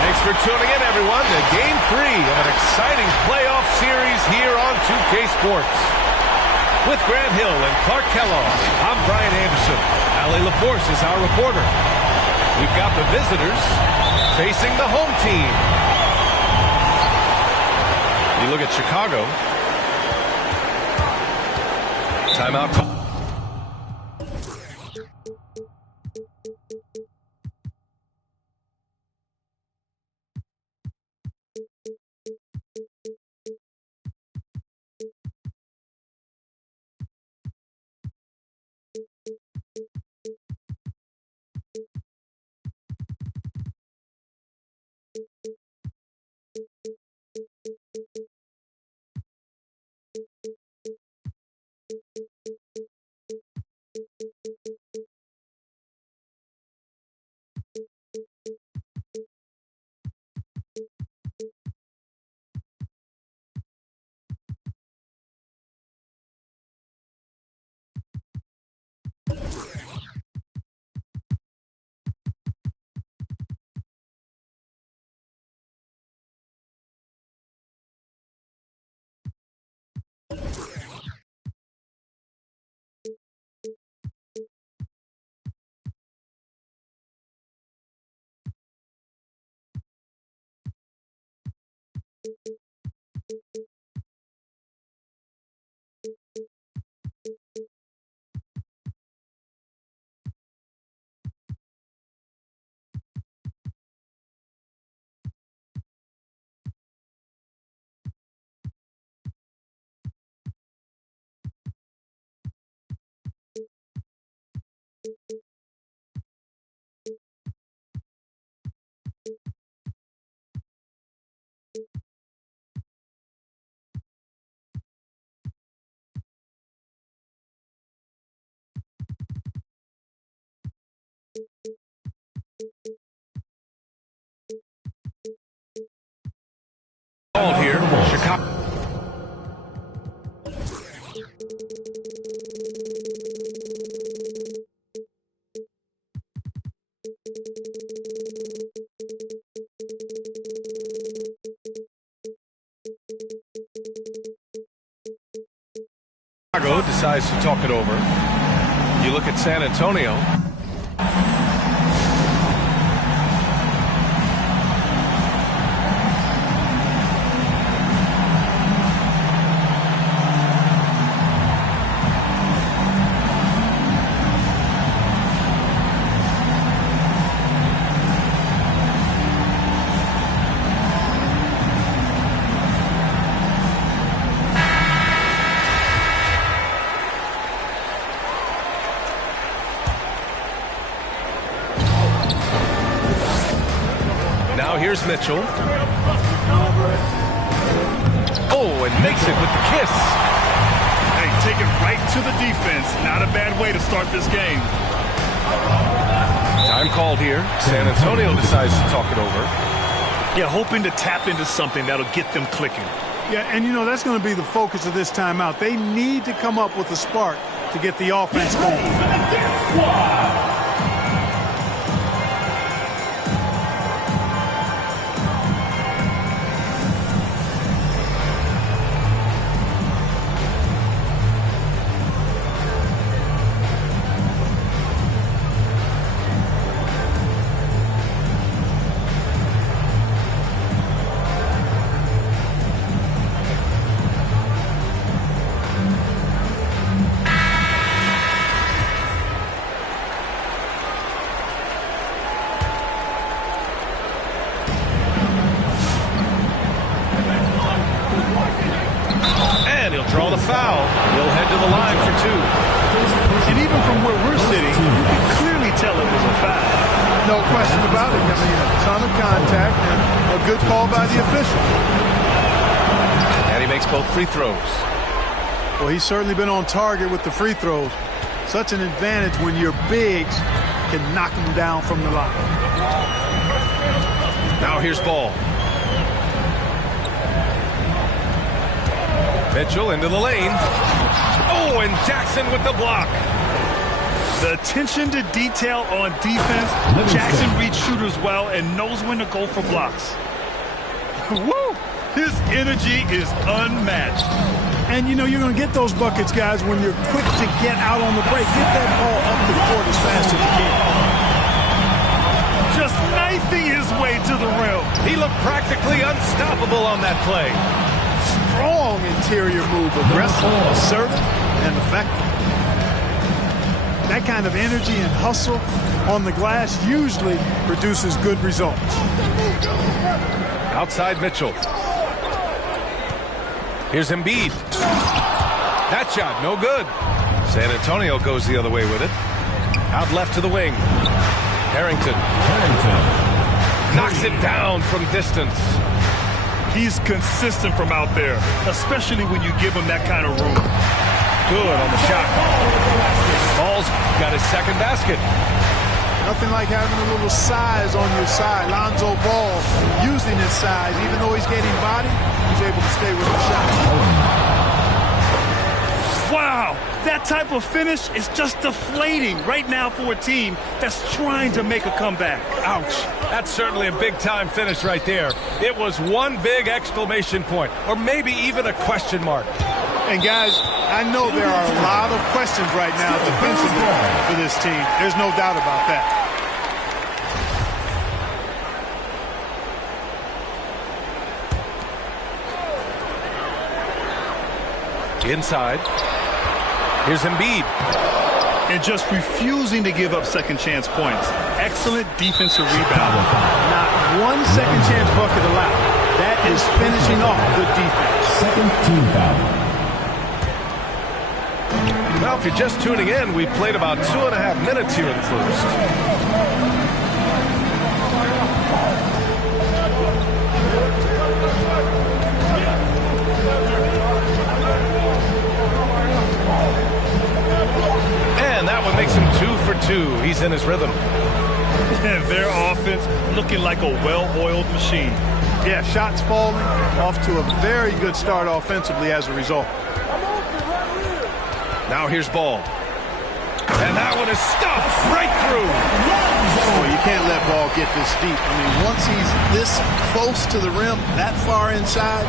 Thanks for tuning in, everyone, to Game 3 of an exciting playoff series here on 2K Sports. With Grant Hill and Clark Kellogg, I'm Brian Anderson. Allie LaForce is our reporter. We've got the visitors facing the home team. You look at Chicago. Timeout call. Ball here, Chicago. Chicago decides to talk it over. You look at San Antonio. Now here's Mitchell. Oh, and makes it with the kiss. Hey, take it right to the defense. Not a bad way to start this game. Time called here. San Antonio decides to talk it over. Yeah, hoping to tap into something that'll get them clicking. Yeah, and you know, that's going to be the focus of this timeout. They need to come up with a spark to get the offense going. Draw the foul. He'll head to the line for 2. And even from where we're sitting, you can clearly tell it was a foul. No question about it. I mean, a ton of contact and a good call by the official. And he makes both free throws. Well, he's certainly been on target with the free throws. Such an advantage when your bigs can knock them down from the line. Now here's Ball. Mitchell into the lane. Oh, and Jackson with the block. The attention to detail on defense. Jackson reads shooters well and knows when to go for blocks. Woo! His energy is unmatched. And, you know, you're going to get those buckets, guys, when you're quick to get out on the break. Get that ball up the court as fast as you can. Just knifing his way to the rim. He looked practically unstoppable on that play. Strong interior move, aggressive, assertive, and effective. That kind of energy and hustle on the glass usually produces good results. Outside Mitchell. Here's Embiid. That shot, no good. San Antonio goes the other way with it. Out left to the wing. Harrington. Knocks it down from distance. He's consistent from out there, especially when you give him that kind of room. Good on the shot. Ball's got his second basket. Nothing like having a little size on your side. Lonzo Ball using his size. Even though he's getting body, he's able to stay with the shot. Wow, that type of finish is just deflating right now for a team that's trying to make a comeback. Ouch. That's certainly a big-time finish right there. It was one big exclamation point, or maybe even a question mark. And, guys, I know there are a lot of questions right now defensively for this team. There's no doubt about that. Inside. Here's Embiid. And just refusing to give up second-chance points. Excellent defensive rebound. Not one second-chance bucket allowed. That is finishing off good defense. Second team foul. Well, if you're just tuning in, we've played about 2.5 minutes here in the first. And that one makes him 2 for 2. He's in his rhythm. And their offense looking like a well-oiled machine. Yeah, shots falling, off to a very good start offensively as a result. Now here's Ball. And that one is stuffed right through. Oh, you can't let Ball get this deep. I mean, once he's this close to the rim, that far inside,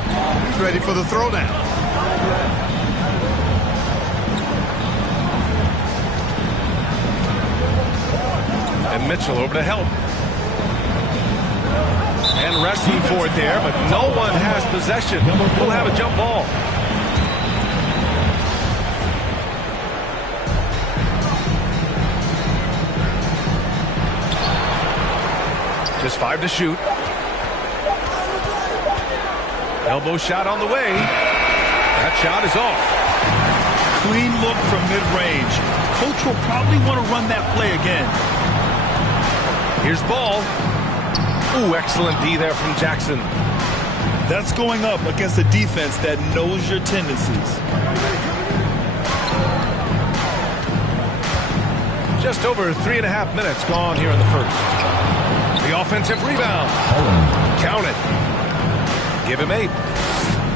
he's ready for the throwdown. And Mitchell over to help. And wrestling for it there, but no one has possession. We'll have a jump ball. Just 5 to shoot. Elbow shot on the way. That shot is off. Clean look from mid-range. Coach will probably want to run that play again. Here's Ball. Ooh, excellent D there from Jackson. That's going up against a defense that knows your tendencies. Just over 3.5 minutes gone here in the first. The offensive rebound. Count it. Give him 8.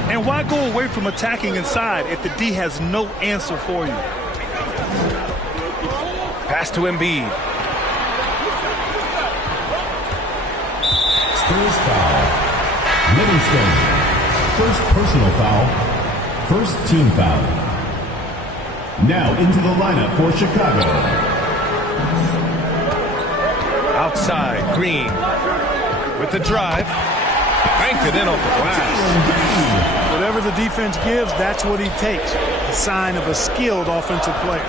And why go away from attacking inside if the D has no answer for you? Pass to Embiid. Spurs foul. Livingston. First personal foul. First team foul. Now into the lineup for Chicago. Outside, Green. With the drive. Banked it in off the glass. Whatever the defense gives, that's what he takes. A sign of a skilled offensive player.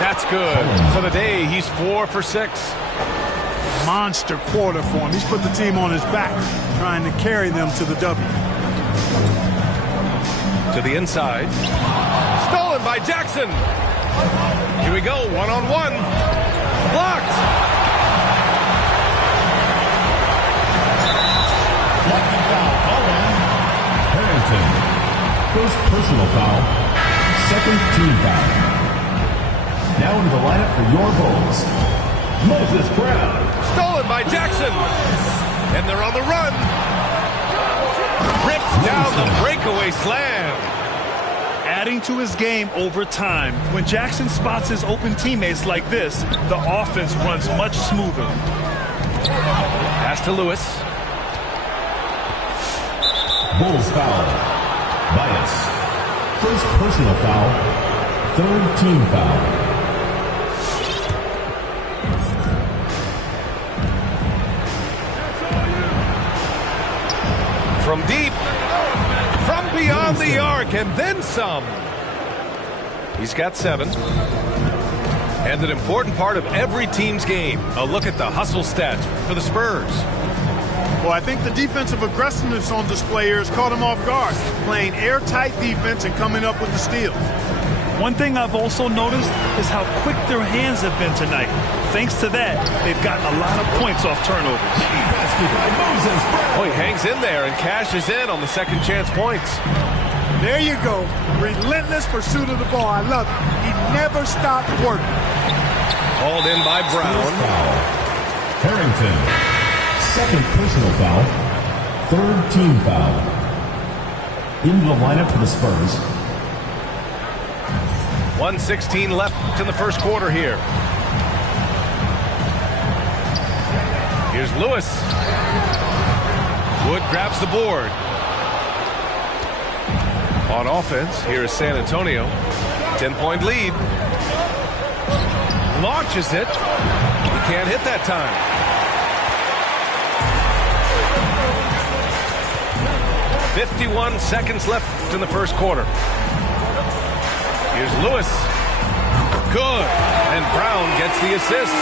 That's good. For the day, he's 4 for 6. Monster quarter for him. He's put the team on his back, trying to carry them to the W. To the inside. Stolen by Jackson. Here we go, one-on-one. Blocked. Harrington. First personal foul. Second team foul. Now into the lineup for your Bulls. Moses Brown. Stolen by Jackson. And they're on the run. Ripped down the breakaway slam. Adding to his game over time. When Jackson spots his open teammates like this, the offense runs much smoother. Pass to Lewis. Bulls foul. Bias. First personal foul. Third team foul. From deep. From beyond the arc, and then some. He's got 7. And an important part of every team's game. A look at the hustle stats for the Spurs. Well, I think the defensive aggressiveness on display here has caught him off guard, playing airtight defense and coming up with the steals. One thing I've also noticed is how quick their hands have been tonight. Thanks to that, they've gotten a lot of points off turnovers. Oh, he hangs in there and cashes in on the second chance points. There you go. Relentless pursuit of the ball. I love it. He never stopped working. Called in by Brown. Harrington. Second personal foul. Third team foul. Into the lineup for the Spurs. 1:16 left in the first quarter here. Here's Lewis. Wood grabs the board. On offense, here is San Antonio. 10-point lead. Launches it. He can't hit that time. .51 seconds left in the first quarter. Here's Lewis. Good. And Brown gets the assist.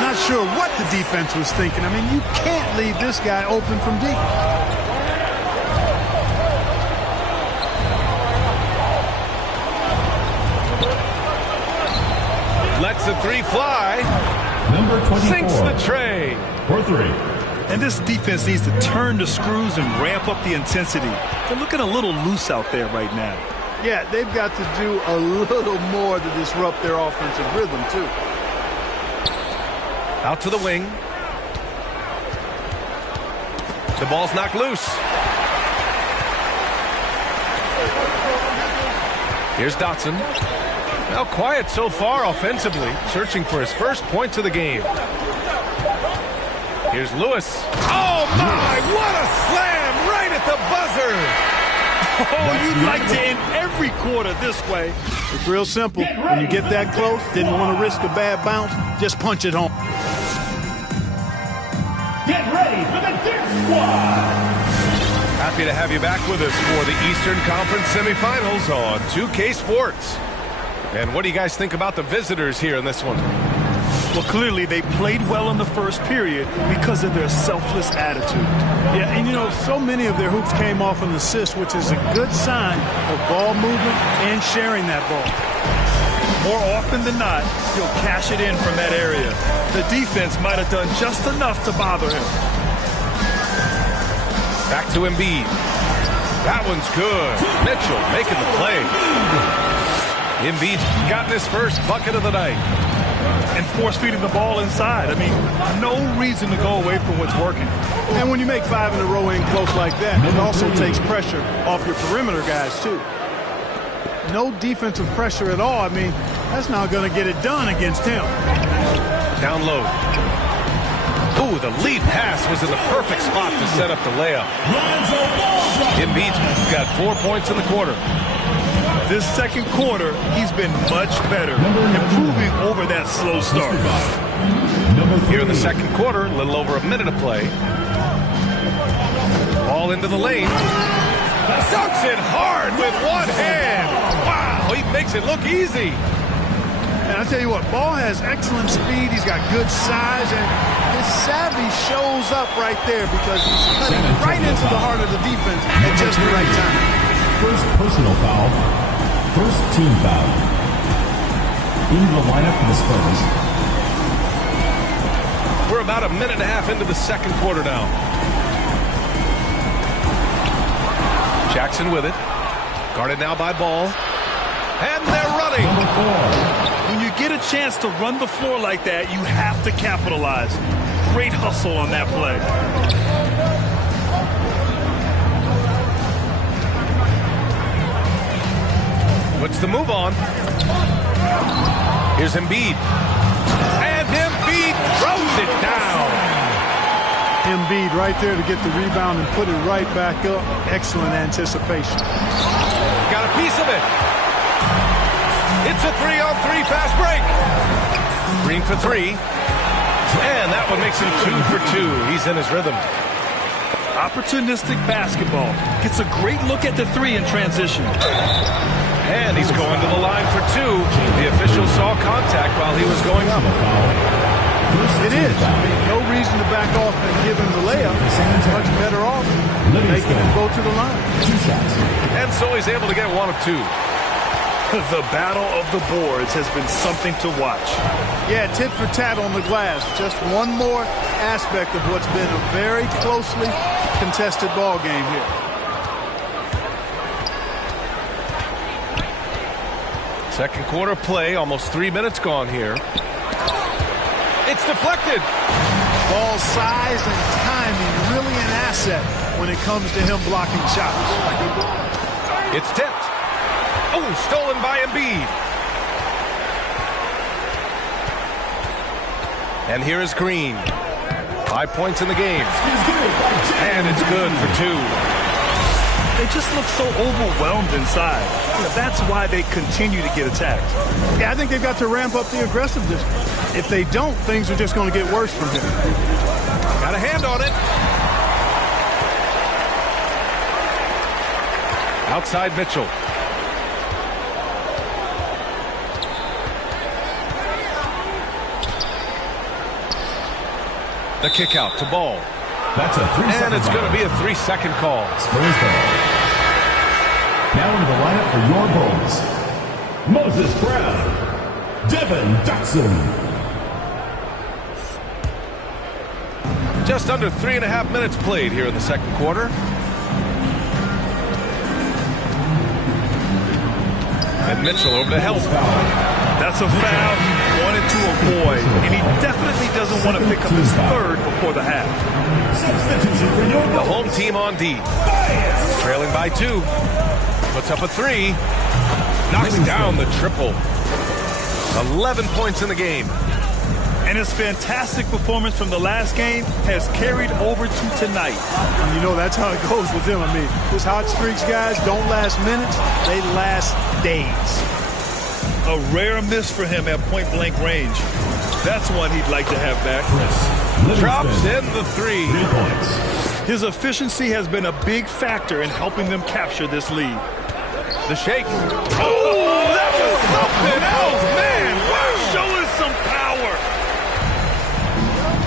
Not sure what the defense was thinking. I mean, you can't leave this guy open from deep. Lets the 3 fly. Number 24. Sinks the tray. For 3. And this defense needs to turn the screws and ramp up the intensity. They're looking a little loose out there right now. Yeah, they've got to do a little more to disrupt their offensive rhythm, too. Out to the wing. The ball's knocked loose. Here's Dotson. Now quiet so far offensively, searching for his first points of the game. Here's Lewis. Oh my, what a slam right at the buzzer. Oh, you'd like to end every quarter this way. It's real simple. When you get that close, didn't want to risk a bad bounce, just punch it home. Get ready for the Dirt Squad. Happy to have you back with us for the Eastern Conference semifinals on 2K Sports. And what do you guys think about the visitors here in this one? Well, clearly they played well in the first period because of their selfless attitude. Yeah, and you know, so many of their hoops came off an assist, which is a good sign of ball movement and sharing that ball. More often than not, he'll cash it in from that area. The defense might have done just enough to bother him. Back to Embiid. That one's good. Mitchell making the play. Embiid's gotten his first bucket of the night. And force-feeding the ball inside. I mean, no reason to go away from what's working. And when you make 5 in a row in close like that, it also takes pressure off your perimeter guys, too. No defensive pressure at all. I mean, that's not going to get it done against him. Down low. Ooh, the lead pass was in the perfect spot to set up the layup. Embiid's got 4 points in the quarter. This second quarter, he's been much better, improving over that slow start. Here in the second quarter, a little over a minute of play. Ball into the lane. Dunks it hard with one hand. Wow, he makes it look easy. And I tell you what, Ball has excellent speed. He's got good size, and his savvy shows up right there because he's cutting right into the heart of the defense at just the right time. First personal foul. First team foul. In the lineup for the Spurs. We're about a minute and a half into the second quarter now. Jackson with it. Guarded now by Ball. And they're running. When you get a chance to run the floor like that, you have to capitalize. Great hustle on that play. What's the move on? Here's Embiid. And Embiid throws it down. Embiid right there to get the rebound and put it right back up. Excellent anticipation. Got a piece of it. It's a 3-on-3 fast break. Green for 3. And that one makes him 2 for 2. He's in his rhythm. Opportunistic basketball. Gets a great look at the 3 in transition. And he's going to the line for 2. The official saw contact while he was going up. It is. I mean, no reason to back off and give him the layup. He's much better off making him go to the line. And so he's able to get 1 of 2. The battle of the boards has been something to watch. Yeah, tit for tat on the glass. Just one more aspect of what's been a very closely contested ball game here. Second quarter play, almost 3 minutes gone here. It's deflected. Ball size and timing really an asset when it comes to him blocking shots. It's tipped. Oh, stolen by Embiid. And here is Green. 5 points in the game. And it's good for 2. They just look so overwhelmed inside. That's why they continue to get attacked. Yeah, I think they've got to ramp up the aggressiveness. If they don't, things are just going to get worse from here. Got a hand on it. Outside Mitchell. The kick out to Ball. That's a 3-second And it's going to be a 3-second call. Spurs ball. Now into the lineup for your Bulls. Moses Brown. Devin Dotson. Just under 3.5 minutes played here in the second quarter. And Mitchell over to help. That's a foul he wanted to avoid, and he definitely doesn't want to pick up his 3rd before the half. The home team on D. Trailing by 2. Puts up a 3. Knocks down the triple. 11 points in the game. And his fantastic performance from the last game has carried over to tonight. And you know, that's how it goes with him. I mean, his hot streaks, guys, don't last minutes. They last days. A rare miss for him at point-blank range. That's one he'd like to have back. Drops in the 3. 3 points. His efficiency has been a big factor in helping them capture this lead. The shake. Oh, that was something else, man. Wow, showing some power.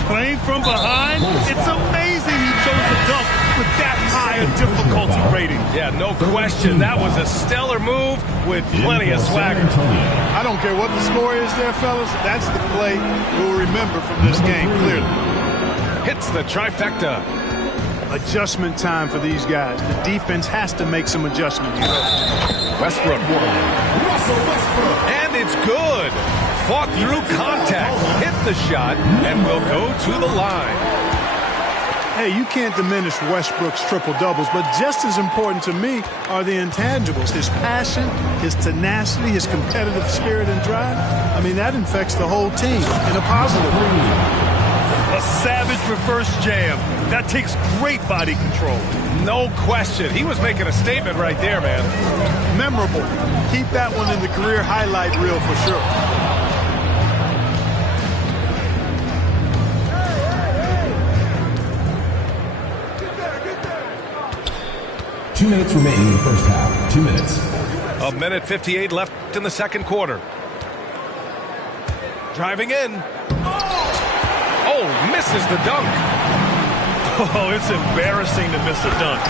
Playing from behind, it's amazing he chose to dunk with that high a difficulty rating. Yeah, no question. That was a stellar move with plenty of swagger. I don't care what the score is there, fellas. That's the play we'll remember from this game, clearly. Hits the trifecta. adjustment time for these guys. The defense has to make some adjustments. Westbrook. And it's good. Fought through contact, hit the shot, and will go to the line. Hey, you can't diminish Westbrook's triple-doubles, but just as important to me are the intangibles. His passion, his tenacity, his competitive spirit and drive. I mean, that infects the whole team in a positive way. A savage reverse jam. That takes great body control. No question. He was making a statement right there, man. Memorable. Keep that one in the career highlight reel for sure. 2 minutes remaining in the first half. 2 minutes. A minute 58 left in the second quarter. Driving in. Oh, misses the dunk. Oh, it's embarrassing to miss a dunk.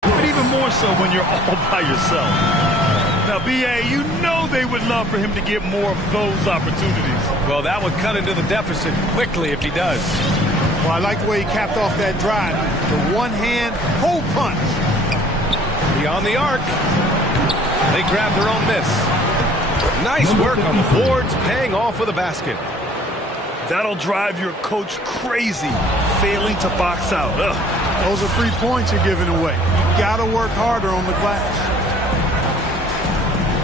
But even more so when you're all by yourself. Now, BA, you know they would love for him to get more of those opportunities. Well, that would cut into the deficit quickly if he does. Well, I like the way he capped off that drive. The one-hand hole punch. Beyond the arc. They grab their own miss. Nice work on the boards, paying off with a basket. That'll drive your coach crazy, failing to box out. Ugh. Those are 3 points you're giving away. You got to work harder on the glass.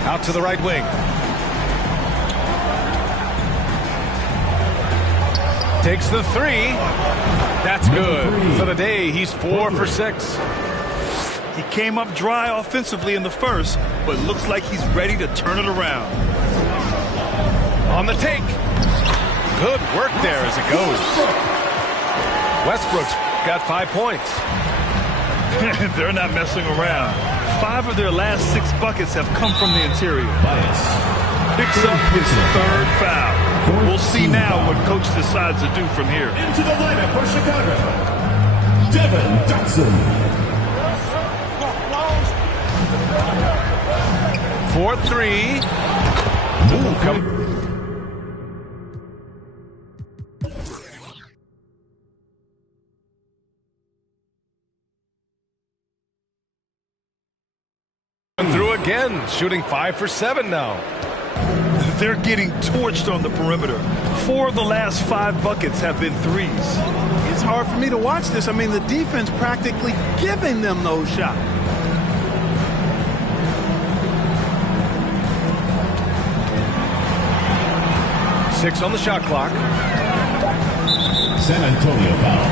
Out to the right wing. Takes the three. That's good. For the day, he's 4 for 6. He came up dry offensively in the first, but looks like he's ready to turn it around. On the take. Good work there as it goes. Westbrook's got 5 points. They're not messing around. 5 of their last 6 buckets have come from the interior. Picks up his 3rd foul. We'll see now what coach decides to do from here. Into the lineup for Chicago, Devin Dotson. 4-3. Ooh, come. Through again, shooting 5 for 7 now. They're getting torched on the perimeter. 4 of the last 5 buckets have been threes. It's hard for me to watch this. I mean, the defense practically giving them those shots. Six on the shot clock. San Antonio foul.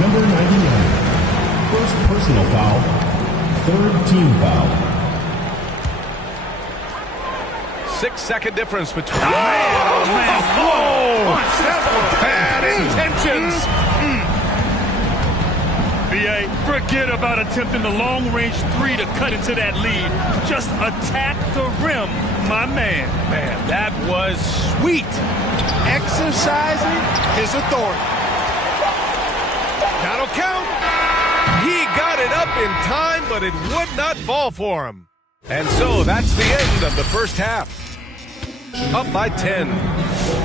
Number 99. First personal foul. 3rd team foul. 6-second difference between. Oh, man. Whoa! Bad intentions. BA, forget about attempting the long-range 3 to cut into that lead. Just attack the rim, my man. Man, that was sweet. Exercising his authority. That'll count. He got it up in time, but it would not fall for him. And so that's the end of the first half. Up by 10.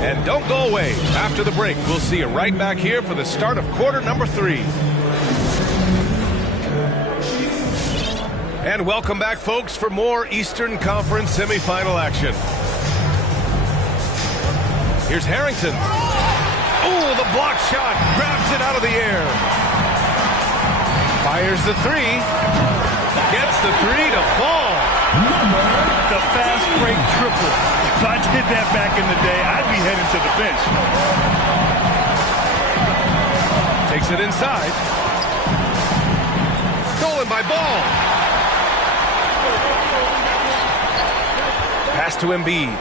And don't go away. After the break, we'll see you right back here for the start of quarter number 3. And welcome back, folks, for more Eastern Conference semifinal action. Here's Harrington. Oh, the block shot. Grabs it out of the air. Fires the 3. Gets the 3 to fall. The fast break triple. If I did that back in the day, I'd be heading to the bench. Takes it inside. Stolen by Ball. Pass to Embiid.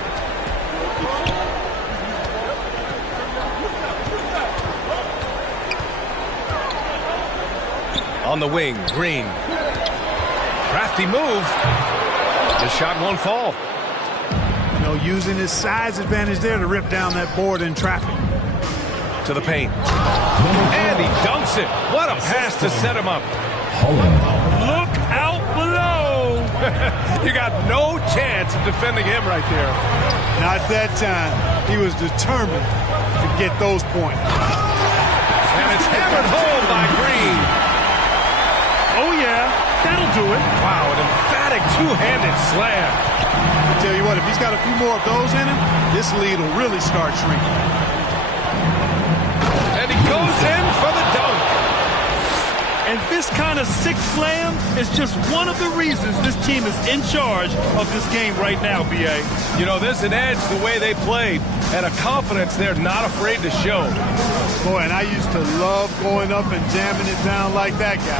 On the wing, Green. Crafty move. The shot won't fall. You know, using his size advantage there to rip down that board in traffic. To the paint. And he dunks it. What a pass to set him up. Look out below. You got no chance of defending him right there. Not that time. He was determined to get those points. And it's hammered home by Green. Oh, yeah. That'll do it. Wow, an emphatic two-handed slam. I tell you what, if he's got a few more of those in him, this lead will really start shrinking. And he goes in for the dunk. And this kind of sick slam is just one of the reasons this team is in charge of this game right now, B.A. You know, there's an edge the way they played and a confidence they're not afraid to show. Boy, and I used to love going up and jamming it down like that guy.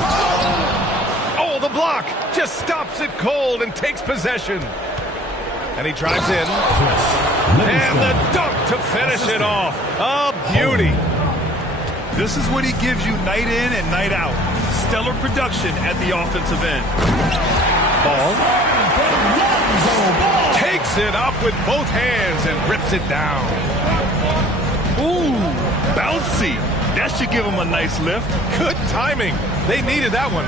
Oh, the block just stops it cold and takes possession. And he drives in. And the dunk to finish it off. A beauty. This is what he gives you night in and night out. Stellar production at the offensive end. Ball. Takes it up with both hands and rips it down. Ooh, bouncy. That should give him a nice lift. Good timing. They needed that one.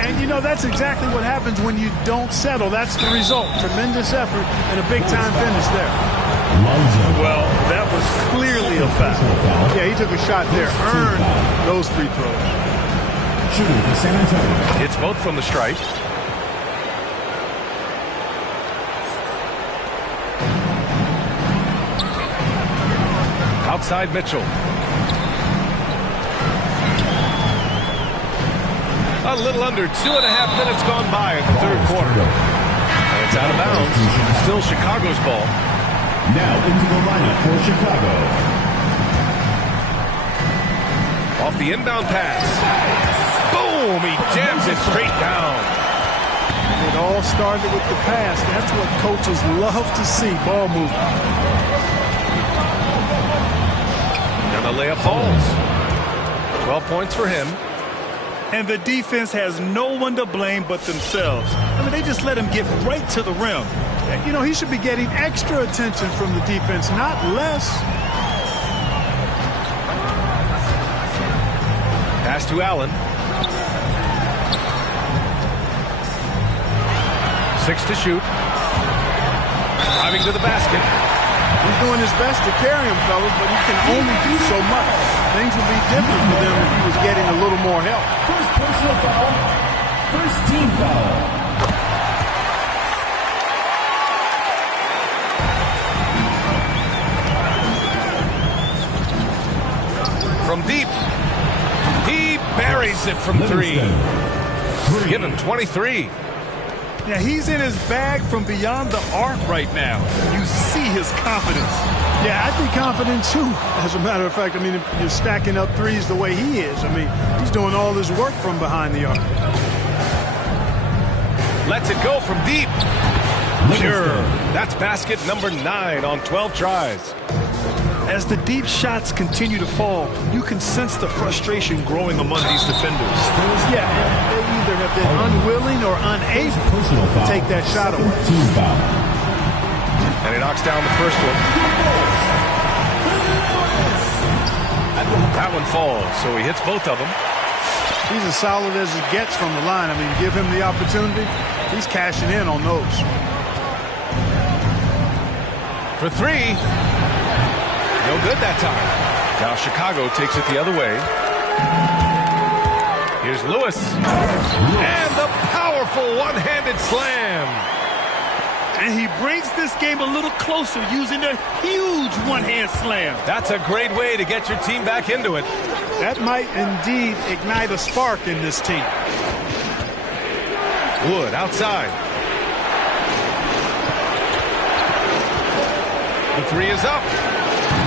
And, you know, that's exactly what happens when you don't settle. That's the result. Tremendous effort and a big-time finish there. Well, that was clearly a foul. Yeah, he took a shot there. Earned those free throws. Shooting for San Antonio. Hits both from the stripe. Outside Mitchell. A little under 2.5 minutes gone by in the third quarter. And it's out of bounds. Still Chicago's ball. Now into the lineup for Chicago. Off the inbound pass. Boom! He jams it straight down. It all started with the pass. That's what coaches love to see, ball movement. And the layup falls. 12 points for him. And the defense has no one to blame but themselves. I mean, they just let him get right to the rim. You know, he should be getting extra attention from the defense, not less. Pass to Allen. 6 to shoot. Driving to the basket. He's doing his best to carry him, fellas, but he can only do so much. Things would be different for them if he was getting a little more help. First personal foul. First team foul. From deep. He buries it from 3. Give him 23. Yeah, he's in his bag from beyond the arc right now. You see his confidence. Yeah, I'd be confident too. As a matter of fact, I mean, if you're stacking up threes the way he is, I mean, he's doing all his work from behind the arc. Lets it go from deep. Sure. That's basket number 9 on 12 tries. As the deep shots continue to fall, you can sense the frustration growing among these defenders. Yeah, they either have been unwilling or unable to take that shot away. And he knocks down the first one. That one falls, so he hits both of them. He's as solid as it gets from the line. I mean, give him the opportunity, he's cashing in on those. For 3. No good that time. Now Chicago takes it the other way. Here's Lewis. And the powerful one-handed slam. And he brings this game a little closer using a huge one-hand slam. That's a great way to get your team back into it. That might indeed ignite a spark in this team. Wood outside. The 3 is up.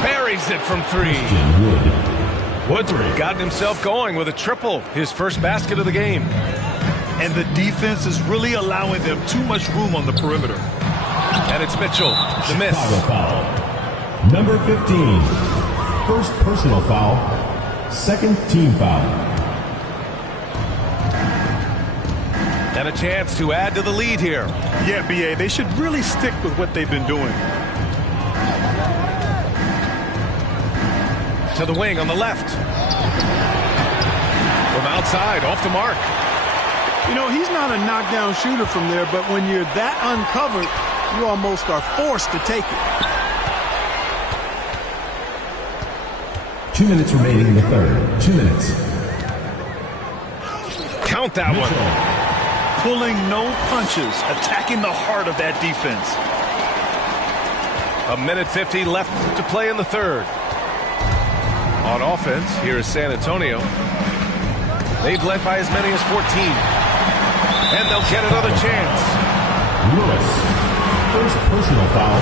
Buries it from 3. Wood got himself going with a triple, his first basket of the game. And the defense is really allowing them too much room on the perimeter. And it's Mitchell, the miss. Foul. Number 15. First personal foul. Second team foul. And a chance to add to the lead here. Yeah, BA, they should really stick with what they've been doing. To the wing on the left. From outside, off the mark. You know, he's not a knockdown shooter from there, but when you're that uncovered, you almost are forced to take it. 2 minutes remaining in the third. 2 minutes. Count that one. Pulling no punches, attacking the heart of that defense. 1:50 left to play in the third. On offense, here is San Antonio. They've led by as many as 14. And they'll get another chance. Lewis. First personal foul.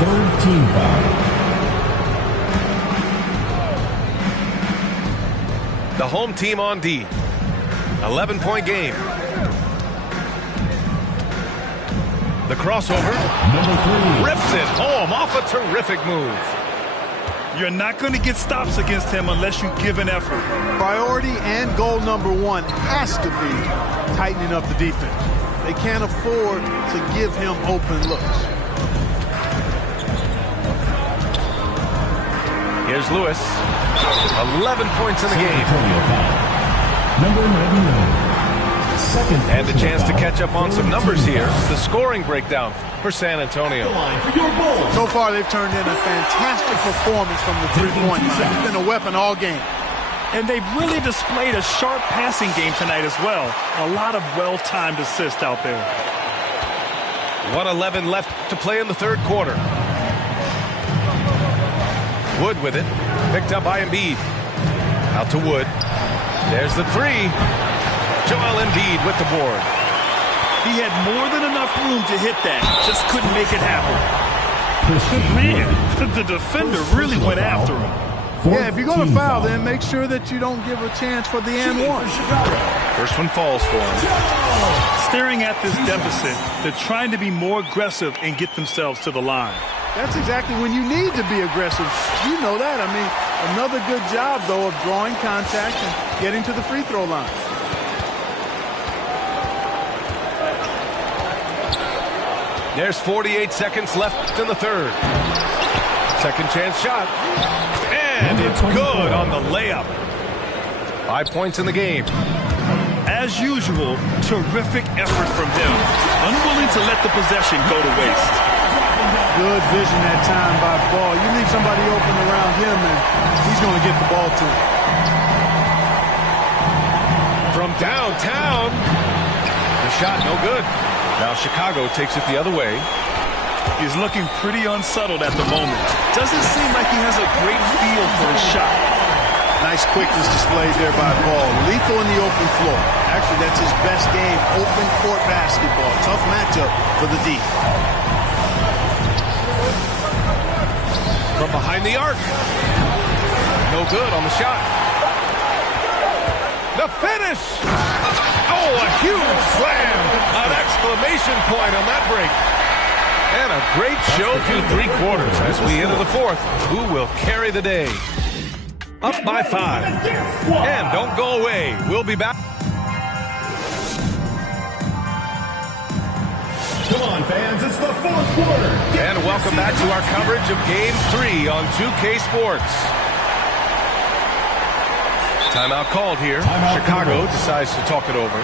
Third team foul. The home team on D. 11-point game. The crossover. Number 3. Rips it home off a terrific move. You're not going to get stops against him unless you give an effort. Priority and goal number one has to be tightening up the defense. They can't afford to give him open looks. Here's Lewis. 11 points in the game. Number 99. Second And a chance to catch up on some numbers here. The scoring breakdown for San Antonio. So far, they've turned in a fantastic performance from the three-point line. It's been a weapon all game. And they've really displayed a sharp passing game tonight as well. A lot of well-timed assists out there. 1:11 left to play in the third quarter. Wood with it. Picked up by Embiid. Out to Wood. There's the three. Joel Embiid with the board. He had more than enough room to hit that. Just couldn't make it happen. Man, the defender really went after him. Yeah, if you're going to foul, then make sure that you don't give a chance for the and one. First one falls for him. Staring at this deficit, they're trying to be more aggressive and get themselves to the line. That's exactly when you need to be aggressive. You know that. I mean, another good job, though, of drawing contact and getting to the free throw line. There's 48 seconds left in the third. Second chance shot. And it's good on the layup. 5 points in the game. As usual, terrific effort from him. Unwilling to let the possession go to waste. Good vision that time by Ball. You leave somebody open around him, and he's going to get the ball to him. From downtown. The shot no good. Now Chicago takes it the other way. He's looking pretty unsettled at the moment. Doesn't seem like he has a great feel for his shot. Nice quickness displayed there by Ball. Lethal in the open floor. Actually, that's his best game, open court basketball. Tough matchup for the D. From behind the arc. No good on the shot. The finish! Oh, a huge slam! An exclamation point on that break. And a great show through three quarters as we enter the fourth. Who will carry the day? Up by 5. And don't go away. We'll be back. Come on, fans. It's the fourth quarter. And welcome back to our coverage of Game 3 on 2K Sports. Timeout called here. Chicago decides to talk it over.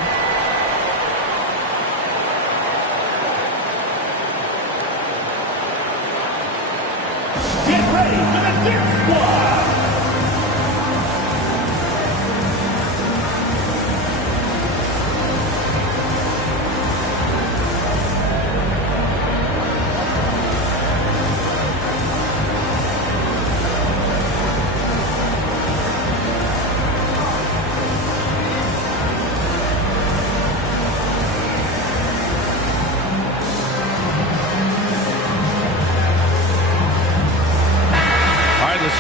Get ready for the dance squad.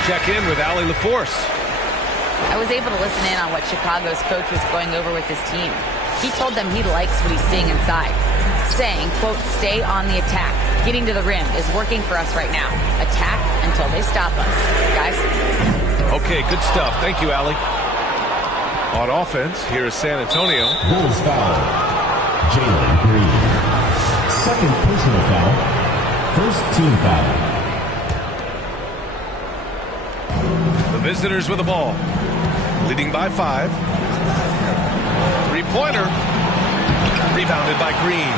Check in with Allie LaForce. I was able to listen in on what Chicago's coach was going over with his team. He told them he likes what he's seeing inside, saying, quote, stay on the attack. Getting to the rim is working for us right now. Attack until they stop us. Guys? Okay, good stuff. Thank you, Allie. On offense, here is San Antonio. Bulls foul. Jalen Green. Second personal foul. First team foul. The visitors with the ball. Leading by 5. Three-pointer. Rebounded by Green.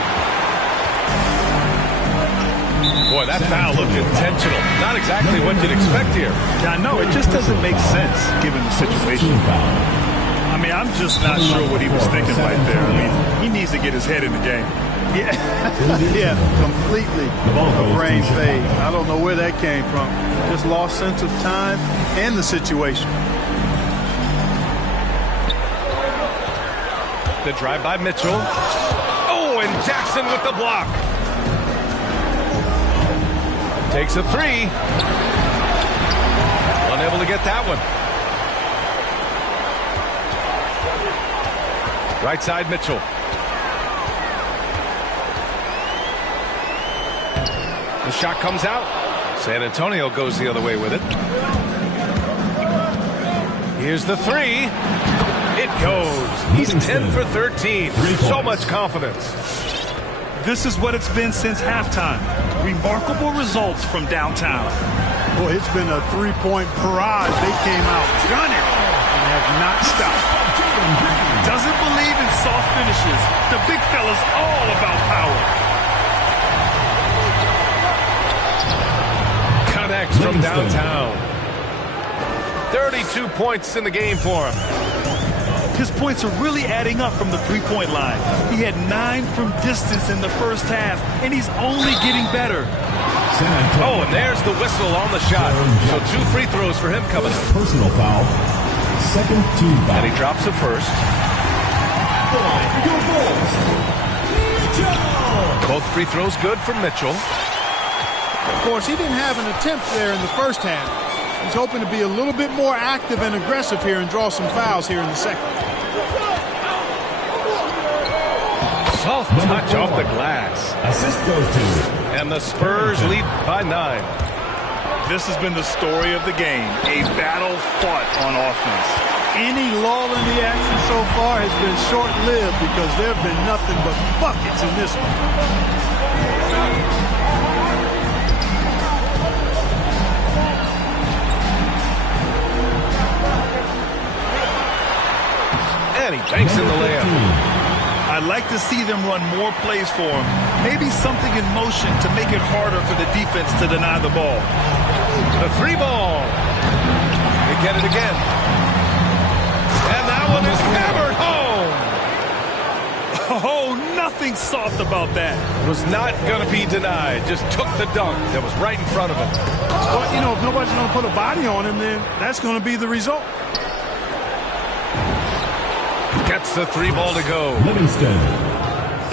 Boy, that foul looked intentional. Not exactly what you'd expect here. Yeah, I know. It just doesn't make sense given the situation. I mean, I'm just not sure what he was thinking right there. I mean, he needs to get his head in the game. Yeah, yeah, completely a brain fade. I don't know where that came from. Just lost sense of time and the situation. The drive by Mitchell. Oh, and Jackson with the block. Takes a three. Unable to get that one. Right side, Mitchell. The shot comes out. San Antonio goes the other way with it. Here's the three. It goes. He's 10 for 13. So much confidence. This is what it's been since halftime. Remarkable results from downtown. Boy, it's been a three-point barrage. They came out gunning and have not stopped. Doesn't believe in soft finishes. The big fella's all about power. Connects from downtown. 32 points in the game for him. His points are really adding up from the three-point line. He had 9 from distance in the first half, and he's only getting better. Oh, and there's the whistle on the shot. So 2 free throws for him coming up. Personal foul. Second team foul. And he drops it first. Both free throws good for Mitchell. Of course, he didn't have an attempt there in the first half. He's hoping to be a little bit more active and aggressive here and draw some fouls here in the second. Soft touch off the glass. Assist goes to. And the Spurs lead by 9. This has been the story of the game. A battle fought on offense. Any lull in the action so far has been short-lived because there have been nothing but buckets in this one. And he banks in the layup. I'd like to see them run more plays for him. Maybe something in motion to make it harder for the defense to deny the ball. The 3 ball. They get it again. And that one is hammered home. Oh, nothing soft about that. Was not going to be denied. Just took the dunk that was right in front of him. But, you know, if nobody's going to put a body on him, then that's going to be the result. Gets the 3 ball to go. Livingston.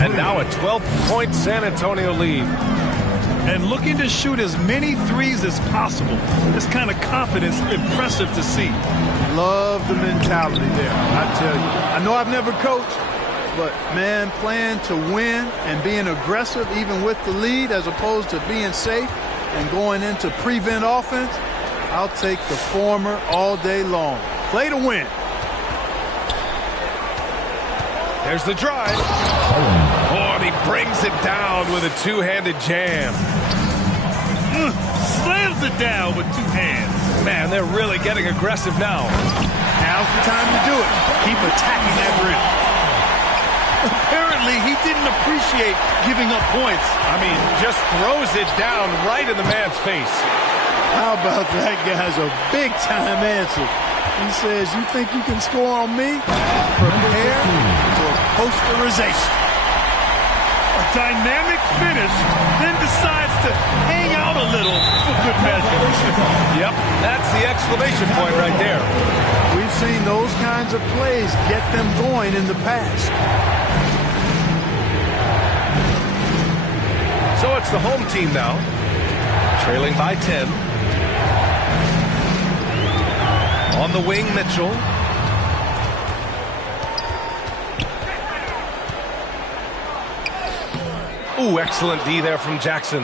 And now a 12-point San Antonio lead. And looking to shoot as many threes as possible. This kind of confidence, impressive to see. Love the mentality there, I tell you. I know I've never coached, but, man, playing to win and being aggressive even with the lead as opposed to being safe and going into prevent offense, I'll take the former all day long. Play to win. There's the drive. Oh, and he brings it down with a 2-handed jam. Slams it down with 2 hands. Man, they're really getting aggressive now. Now's the time to do it. Keep attacking that rim. Apparently, he didn't appreciate giving up points. I mean, just throws it down right in the man's face. How about that guy's a big-time answer? He says, you think you can score on me? Prepare for posterization. A dynamic finish, then decides to hang out a little for good measure. Yep, that's the exclamation point right there. We've seen those kinds of plays get them going in the past. So it's the home team now, trailing by 10. On the wing, Mitchell. Ooh, excellent D there from Jackson.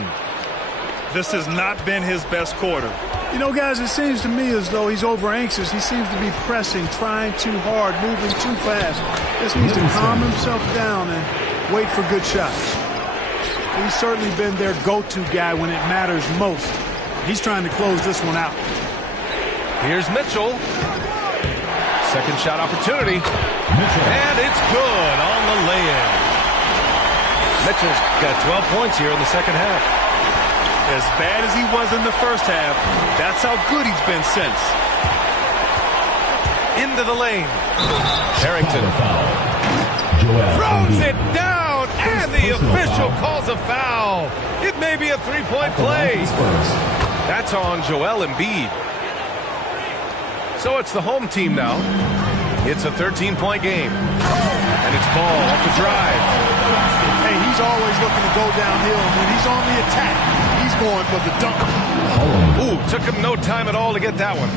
This has not been his best quarter. You know, guys, it seems to me as though he's over-anxious. He seems to be pressing, trying too hard, moving too fast. Just needs to calm himself down and wait for good shots. He's certainly been their go-to guy when it matters most. He's trying to close this one out. Here's Mitchell. Second shot opportunity. And it's good on the lay-in. Mitchell's got 12 points here in the second half. As bad as he was in the first half, that's how good he's been since. Into the lane. Harrington throws it down, and the official calls a foul. It may be a three-point play. That's on Joel Embiid. So it's the home team now. It's a 13-point game. And it's Ball off the drive. Hey, he's always looking to go downhill. When he's on the attack, he's going for the dunk. Ooh, took him no time at all to get that one.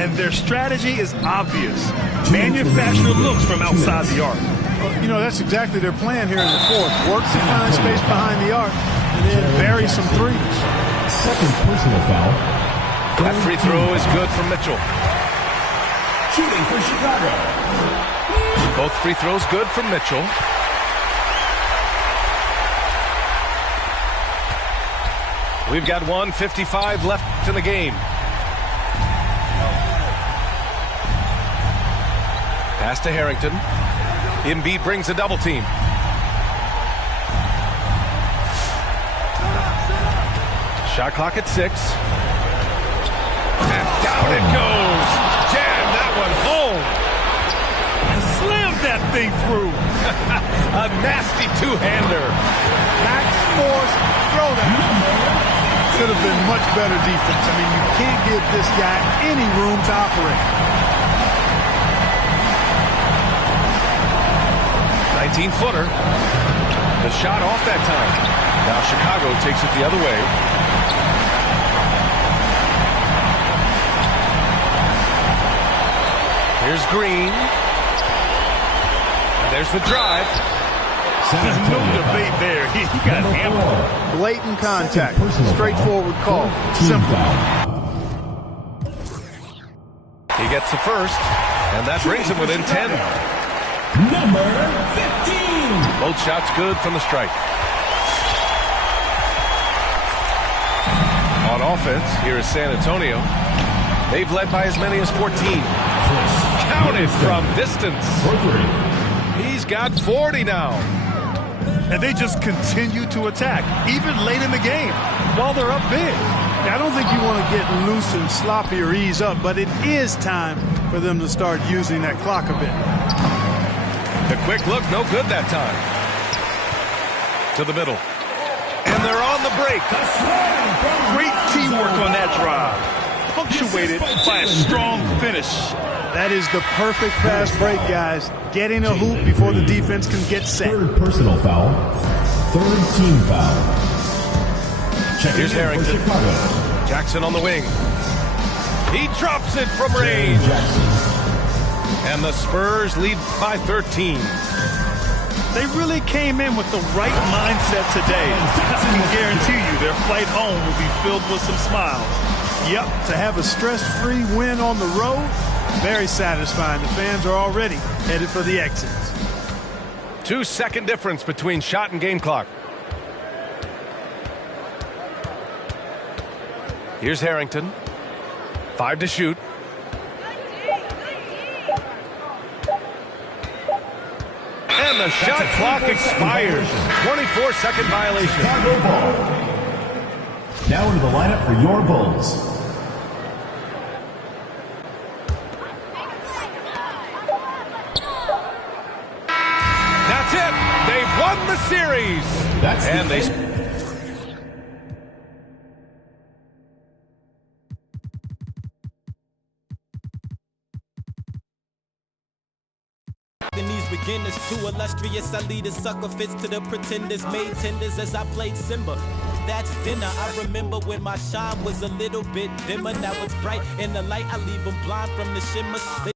And their strategy is obvious. Manufacture looks from outside the arc. You know, that's exactly their plan here in the fourth. Work to find space behind the arc and then bury some threes. Second personal foul. That free throw is good from Mitchell. Shooting for Chicago. Both free throws good from Mitchell. We've got 1:55 left in the game. Pass to Harrington. Embiid brings a double team. Shot clock at 6. And down it goes. Jam that one home. And slammed that thing through. A nasty two-hander. Max Force, throw that. Could have been much better defense. I mean, you can't give this guy any room to operate. 19-footer. The shot off that time. Now Chicago takes it the other way. Here's Green. And there's the drive. No debate there. He got hammered. Blatant contact. Straightforward call. Simple. He gets the first, and that brings him within 10. Number 15. Both shots good from the stripe. On offense, here is San Antonio. They've led by as many as 14. Counted from distance. He's got 40 now. And they just continue to attack, even late in the game, while they're up big. I don't think you want to get loose and sloppy or ease up, but it is time for them to start using that clock a bit. The quick look, no good that time. To the middle. And they're on the break. Great teamwork on that drive. Punctuated by a strong finish. That is the perfect fast break, guys. Getting a hoop before the defense can get set. Third personal foul. Third team foul. Here's Harrington. Jackson on the wing. He drops it from range. And the Spurs lead by 13. They really came in with the right mindset today. I can guarantee you their flight home will be filled with some smiles. Yep, to have a stress-free win on the road, very satisfying. The fans are already headed for the exits. 2-second difference between shot and game clock. Here's Harrington. 5 to shoot. And the shot clock expires. 24-second violation. Now into the lineup for your Bulls. That's it. They've won the series. And they... These beginners too illustrious. I lead a sucker fits to the pretenders. Made tenders as I played Simba. That's dinner. I remember when my shine was a little bit dimmer. Now it's bright in the light. I leave them blind from the shimmers.